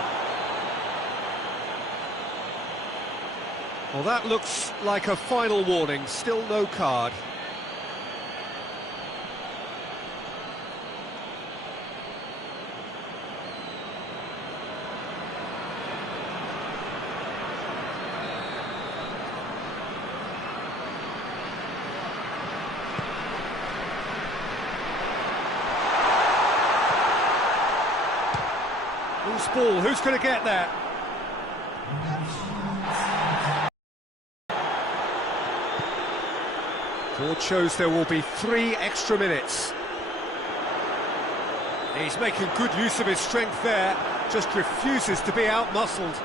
Well, that looks like a final warning. Still no card. Loose ball, who's going to get there? Board shows there will be 3 extra minutes. He's making good use of his strength there, just refuses to be out-muscled.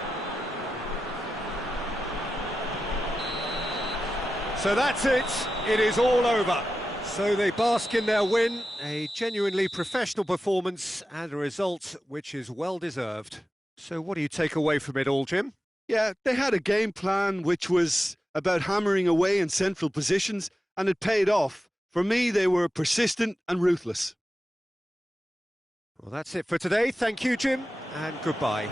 So that's it is all over. So they bask in their win, a genuinely professional performance and a result which is well deserved. So what do you take away from it all, Jim? Yeah, they had a game plan which was about hammering away in central positions, and it paid off. For me, they were persistent and ruthless. Well, that's it for today. Thank you, Jim, and goodbye.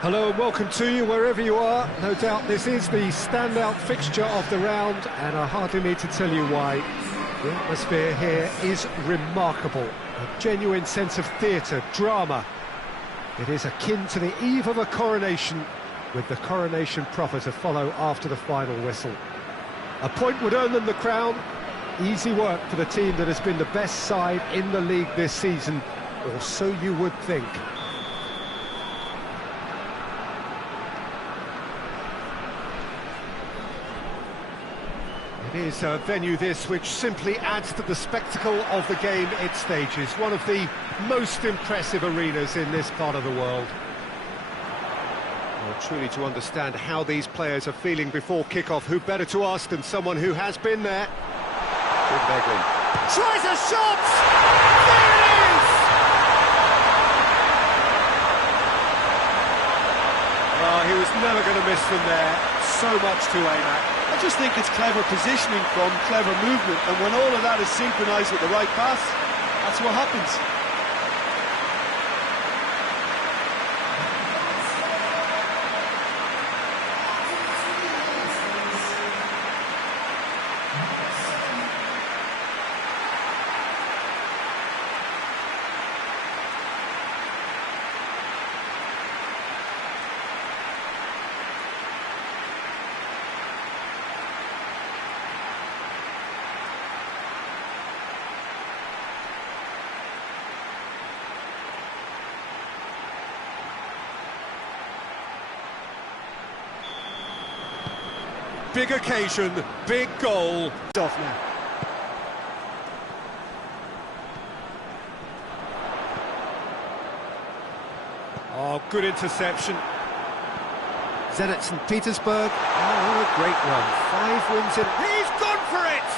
Hello and welcome to you wherever you are. No doubt this is the standout fixture of the round, and I hardly need to tell you why. The atmosphere here is remarkable. A genuine sense of theatre, drama. It is akin to the eve of a coronation, with the coronation proper to follow after the final whistle. A point would earn them the crown. Easy work for the team that has been the best side in the league this season, or so you would think. It is a venue this which simply adds to the spectacle of the game it stages. One of the most impressive arenas in this part of the world. Well, truly to understand how these players are feeling before kick-off, who better to ask than someone who has been there? Jim Beglin tries a shot! There it is! Oh, he was never going to miss from there. So much to aim at. I just think it's clever positioning from clever movement, and when all of that is synchronised with the right pass, that's what happens. Big occasion, big goal. Off now. Oh, good interception. Zenit St. Petersburg. Oh, what a great run. 5 wins in. He's gone for it!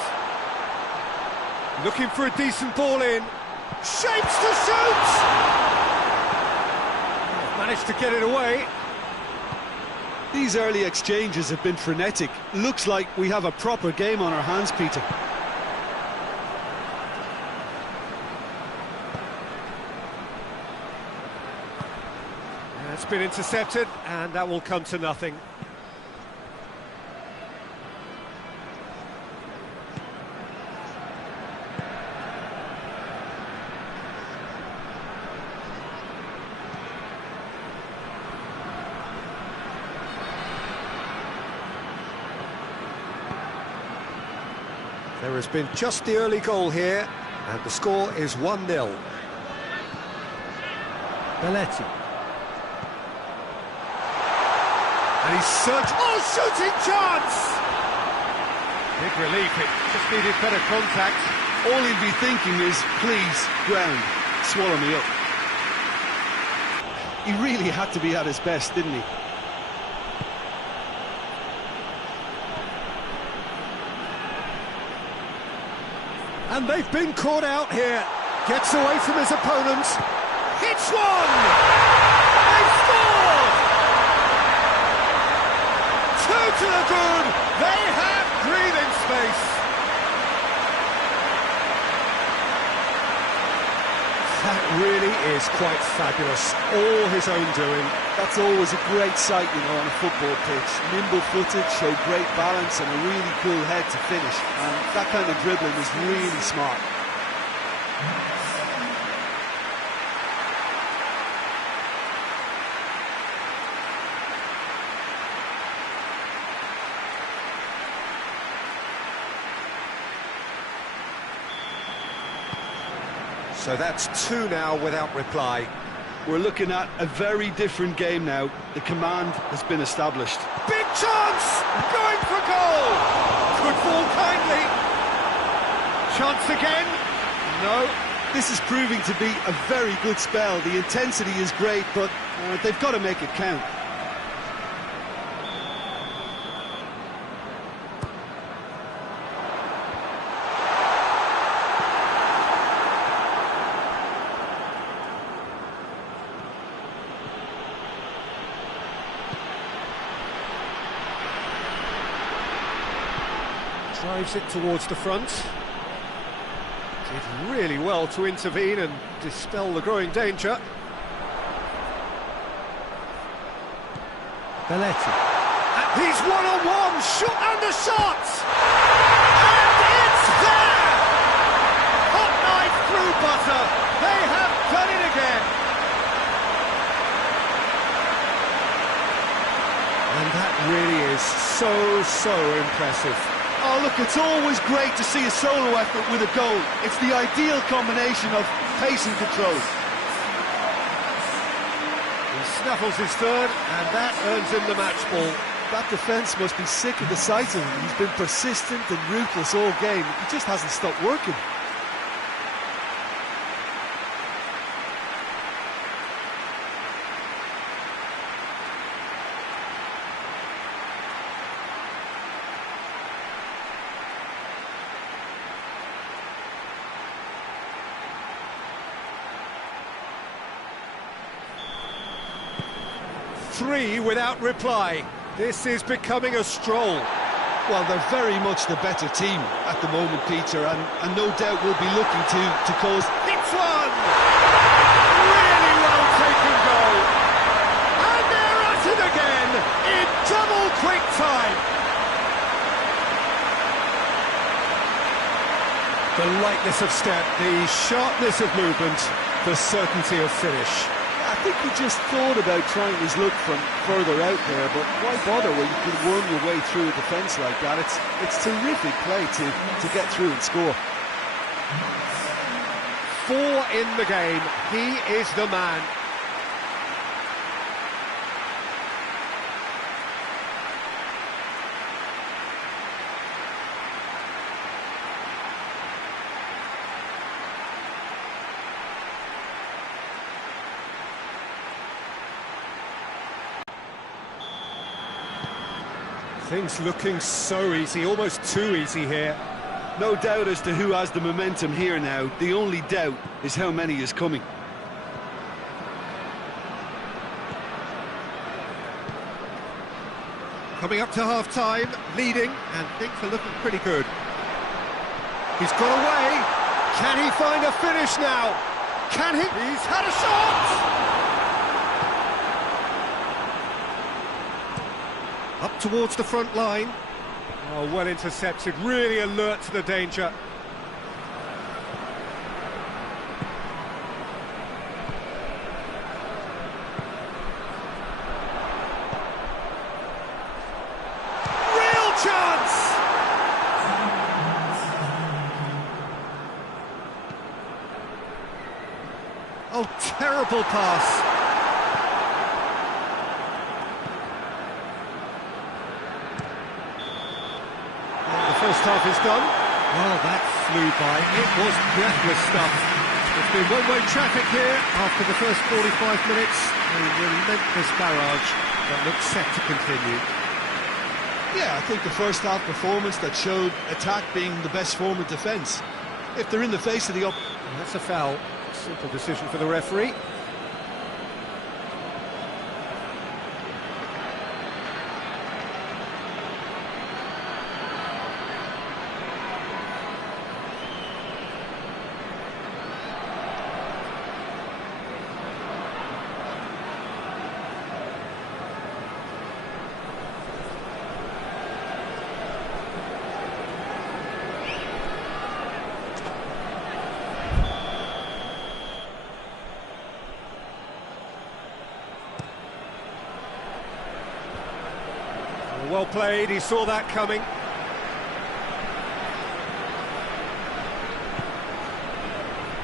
Looking for a decent ball in. Shapes to shoot! Oh, managed to get it away. These early exchanges have been frenetic. Looks like we have a proper game on our hands, Peter. It's been intercepted, and that will come to nothing. There has been just the early goal here, and the score is 1-0. Belletti. And he's searching. Oh, shooting chance! Big relief, it just needed better contact. All he'd be thinking is, please, ground, swallow me up. He really had to be at his best, didn't he? And they've been caught out here. Gets away from his opponents. Hits one! They've scored! 2 to the good. They have breathing space. That really is quite fabulous. All his own doing. That's always a great sight, you know, on a football pitch. Nimble-footed, showed great balance and a really cool head to finish. And that kind of dribbling is really smart. So that's 2 now without reply. We're looking at a very different game now. The command has been established. Big chance! Going for goal! Good ball kindly. Chance again? No. This is proving to be a very good spell. The intensity is great, but they've got to make it count. Drives it towards the front. Did really well to intervene and dispel the growing danger. Belletti. And he's one-on-one, shoot and the shot! And it's there! Hot knife through butter. They have done it again. And that really is so impressive. Oh, look, it's always great to see a solo effort with a goal. It's the ideal combination of pace and control. He snuffles his third, and that earns him the match ball. That defence must be sick of the sight of him. He's been persistent and ruthless all game. He just hasn't stopped working. Three without reply. This is becoming a stroll. Well, they're very much the better team at the moment, Peter, and no doubt will be looking to cause... It's one! Really well taken goal. And they're at it again in double quick time. The lightness of step, the sharpness of movement, the certainty of finish. I think he just thought about trying his luck from further out there, but why bother when you can worm your way through a defence like that? It's terrific play to get through and score. 4 in the game. He is the man. Things looking so easy, almost too easy here. No doubt as to who has the momentum here now. The only doubt is how many is coming. Coming up to half-time, leading, and things are looking pretty good. He's got away. Can he find a finish now? Can he? He's had a shot! Up towards the front line. Oh, well intercepted, really alert to the danger. Real chance! Oh, terrible pass. First half is done. Well, that flew by. It was breathless stuff. It's been one-way traffic here after the first 45 minutes. A relentless barrage that looks set to continue. Yeah, I think the first half performance that showed attack being the best form of defence. If they're in the face of the up... That's a foul. Simple decision for the referee. Well played, he saw that coming.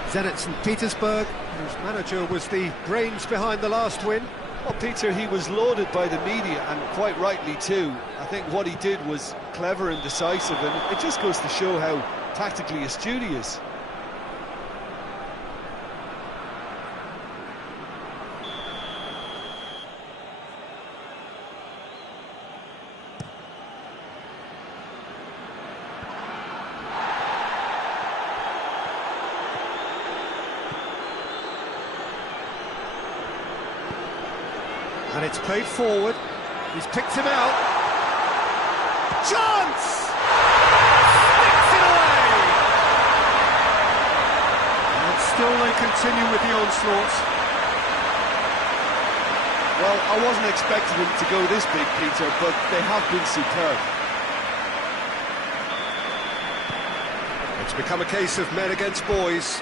Zenit St. Petersburg, whose manager was the brains behind the last win. Well, Peter, he was lauded by the media, and quite rightly too. I think what he did was clever and decisive, and it just goes to show how tactically astute he is. And it's played forward. He's picked him out. Chance! Sticks it away! And still they continue with the onslaught. Well, I wasn't expecting them to go this big, Peter, but they have been superb. It's become a case of men against boys.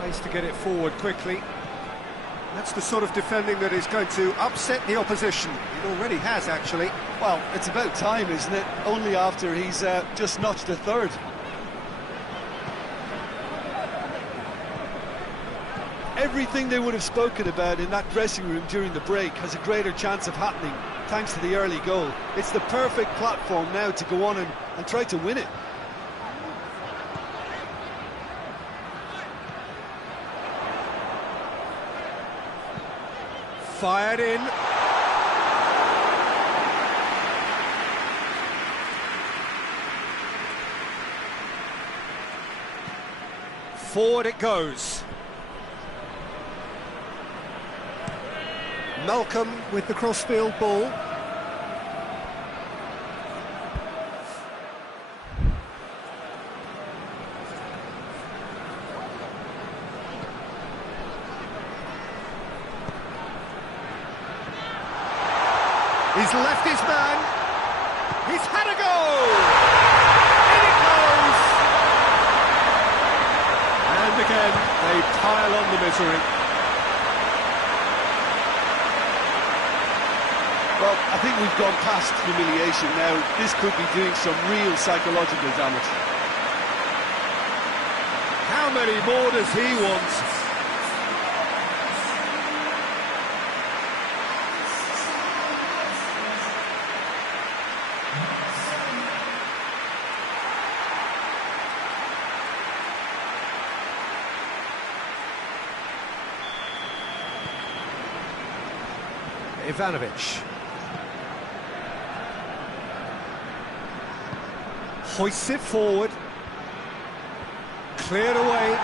Tries to get it forward quickly. That's the sort of defending that is going to upset the opposition. It already has, actually. Well, it's about time, isn't it? Only after he's just notched a third. Everything they would have spoken about in that dressing room during the break has a greater chance of happening thanks to the early goal. It's the perfect platform now to go on and try to win it. Fired in. Forward it goes. Malcolm with the crossfield ball. He's left his man. He's had a go. In it goes. And again, they pile on the misery. Well, I think we've gone past humiliation now. This could be doing some real psychological damage. How many more does he want? Ivanovic. Hoists it forward. Cleared away.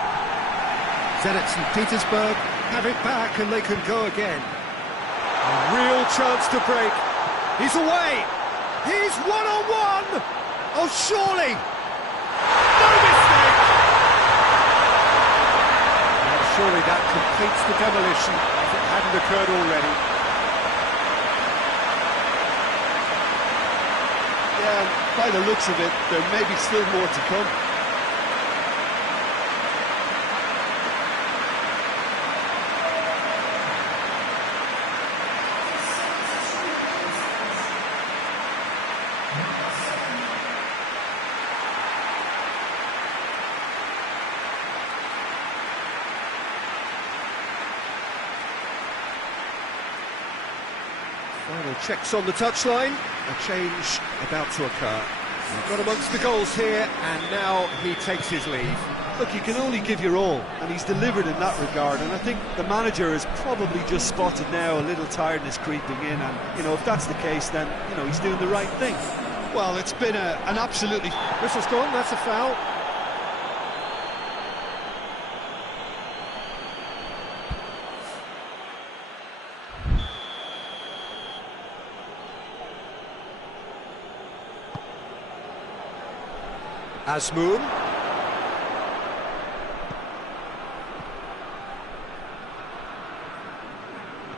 Zenit St. Petersburg have it back and they can go again. A real chance to break. He's away. He's one-on-one. Oh, surely. No mistake. And surely that completes the demolition if it hadn't occurred already. By the looks of it, there may be still more to come. Final checks on the touchline. A change about to occur. We've got amongst the goals here, and now he takes his leave. Look, you can only give your all, and he's delivered in that regard, and I think the manager has probably just spotted now a little tiredness creeping in, and, you know, if that's the case, then, you know, he's doing the right thing. Well, it's been an absolutely... Whistle's gone, that's a foul. Azmoun.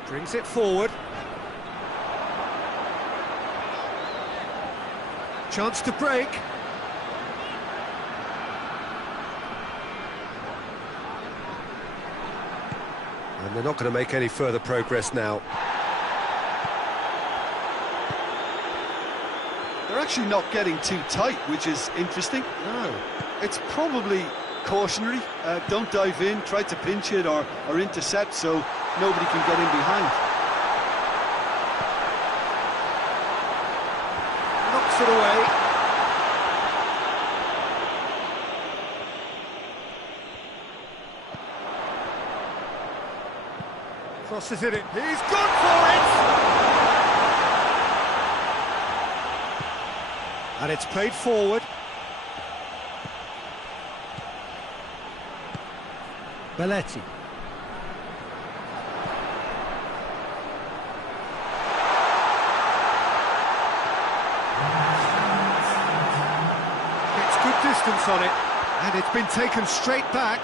Brings it forward. Chance to break. And they're not going to make any further progress now. They're actually not getting too tight, which is interesting. No. It's probably cautionary. Don't dive in, try to pinch it or intercept so nobody can get in behind. Puts it away. Crosses it in. He's gone for it! And it's played forward. Belletti. Gets good distance on it, and it's been taken straight back.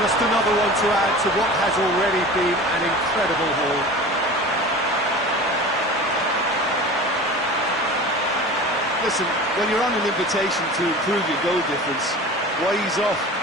Just another one to add to what has already been an incredible haul. Listen, when you're on an invitation to improve your goal difference, why ease off?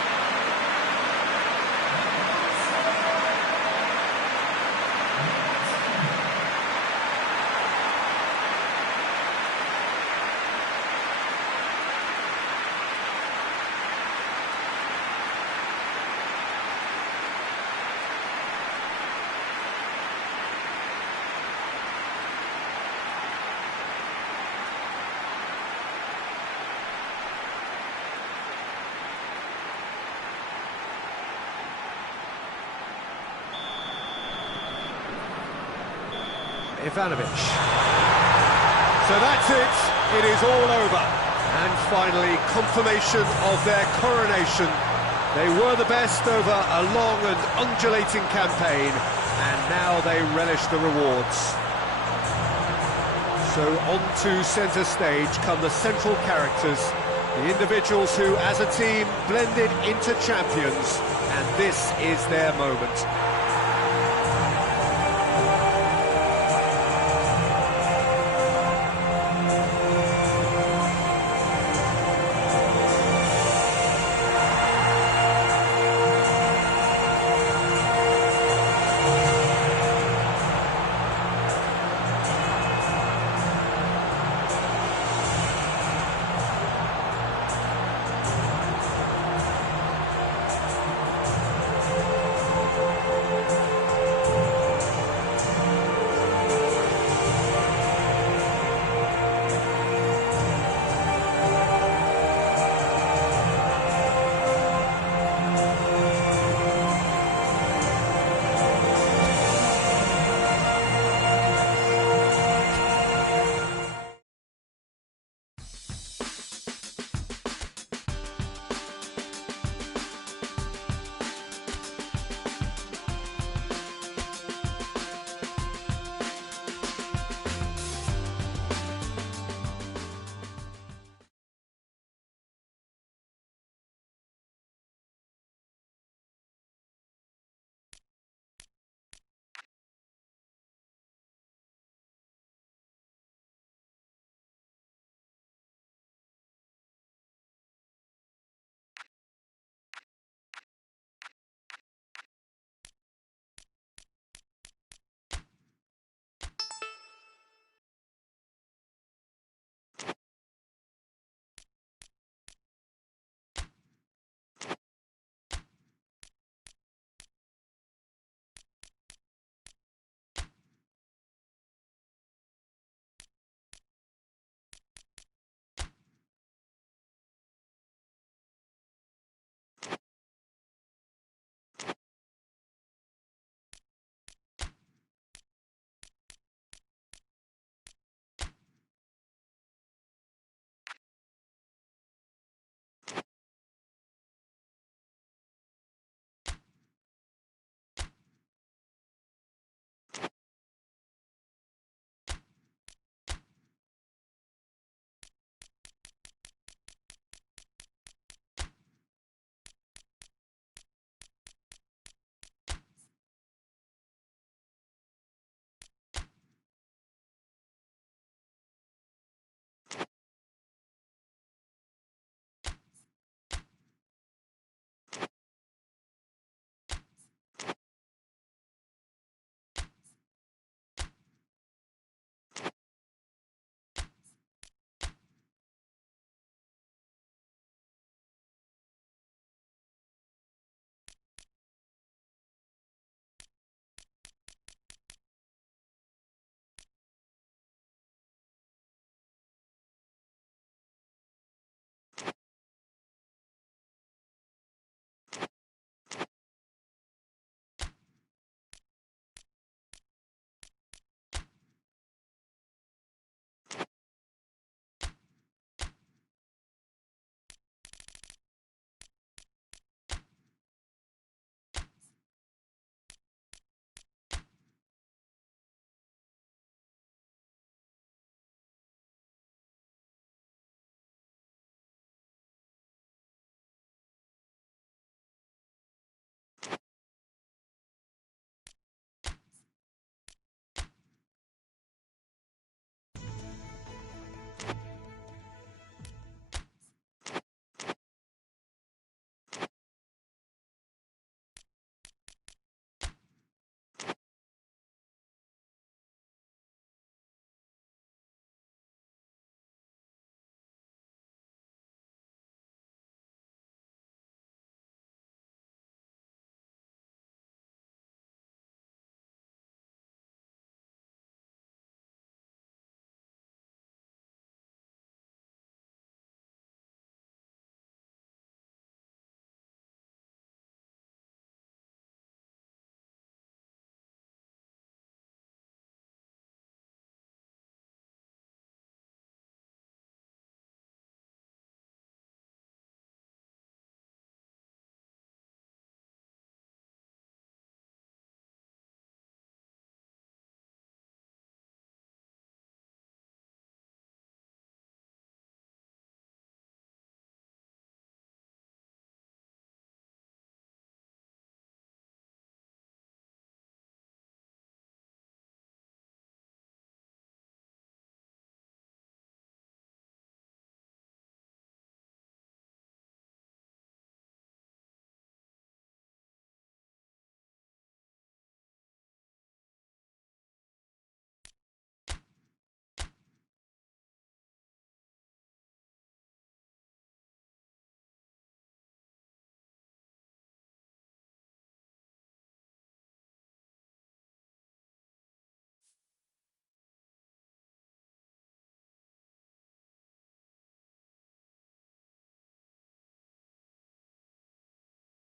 Ivanovic. So that's it. It is all over. And finally, confirmation of their coronation. They were the best over a long and undulating campaign, and now they relish the rewards. So on to centre stage come the central characters, the individuals who, as a team, blended into champions, and this is their moment.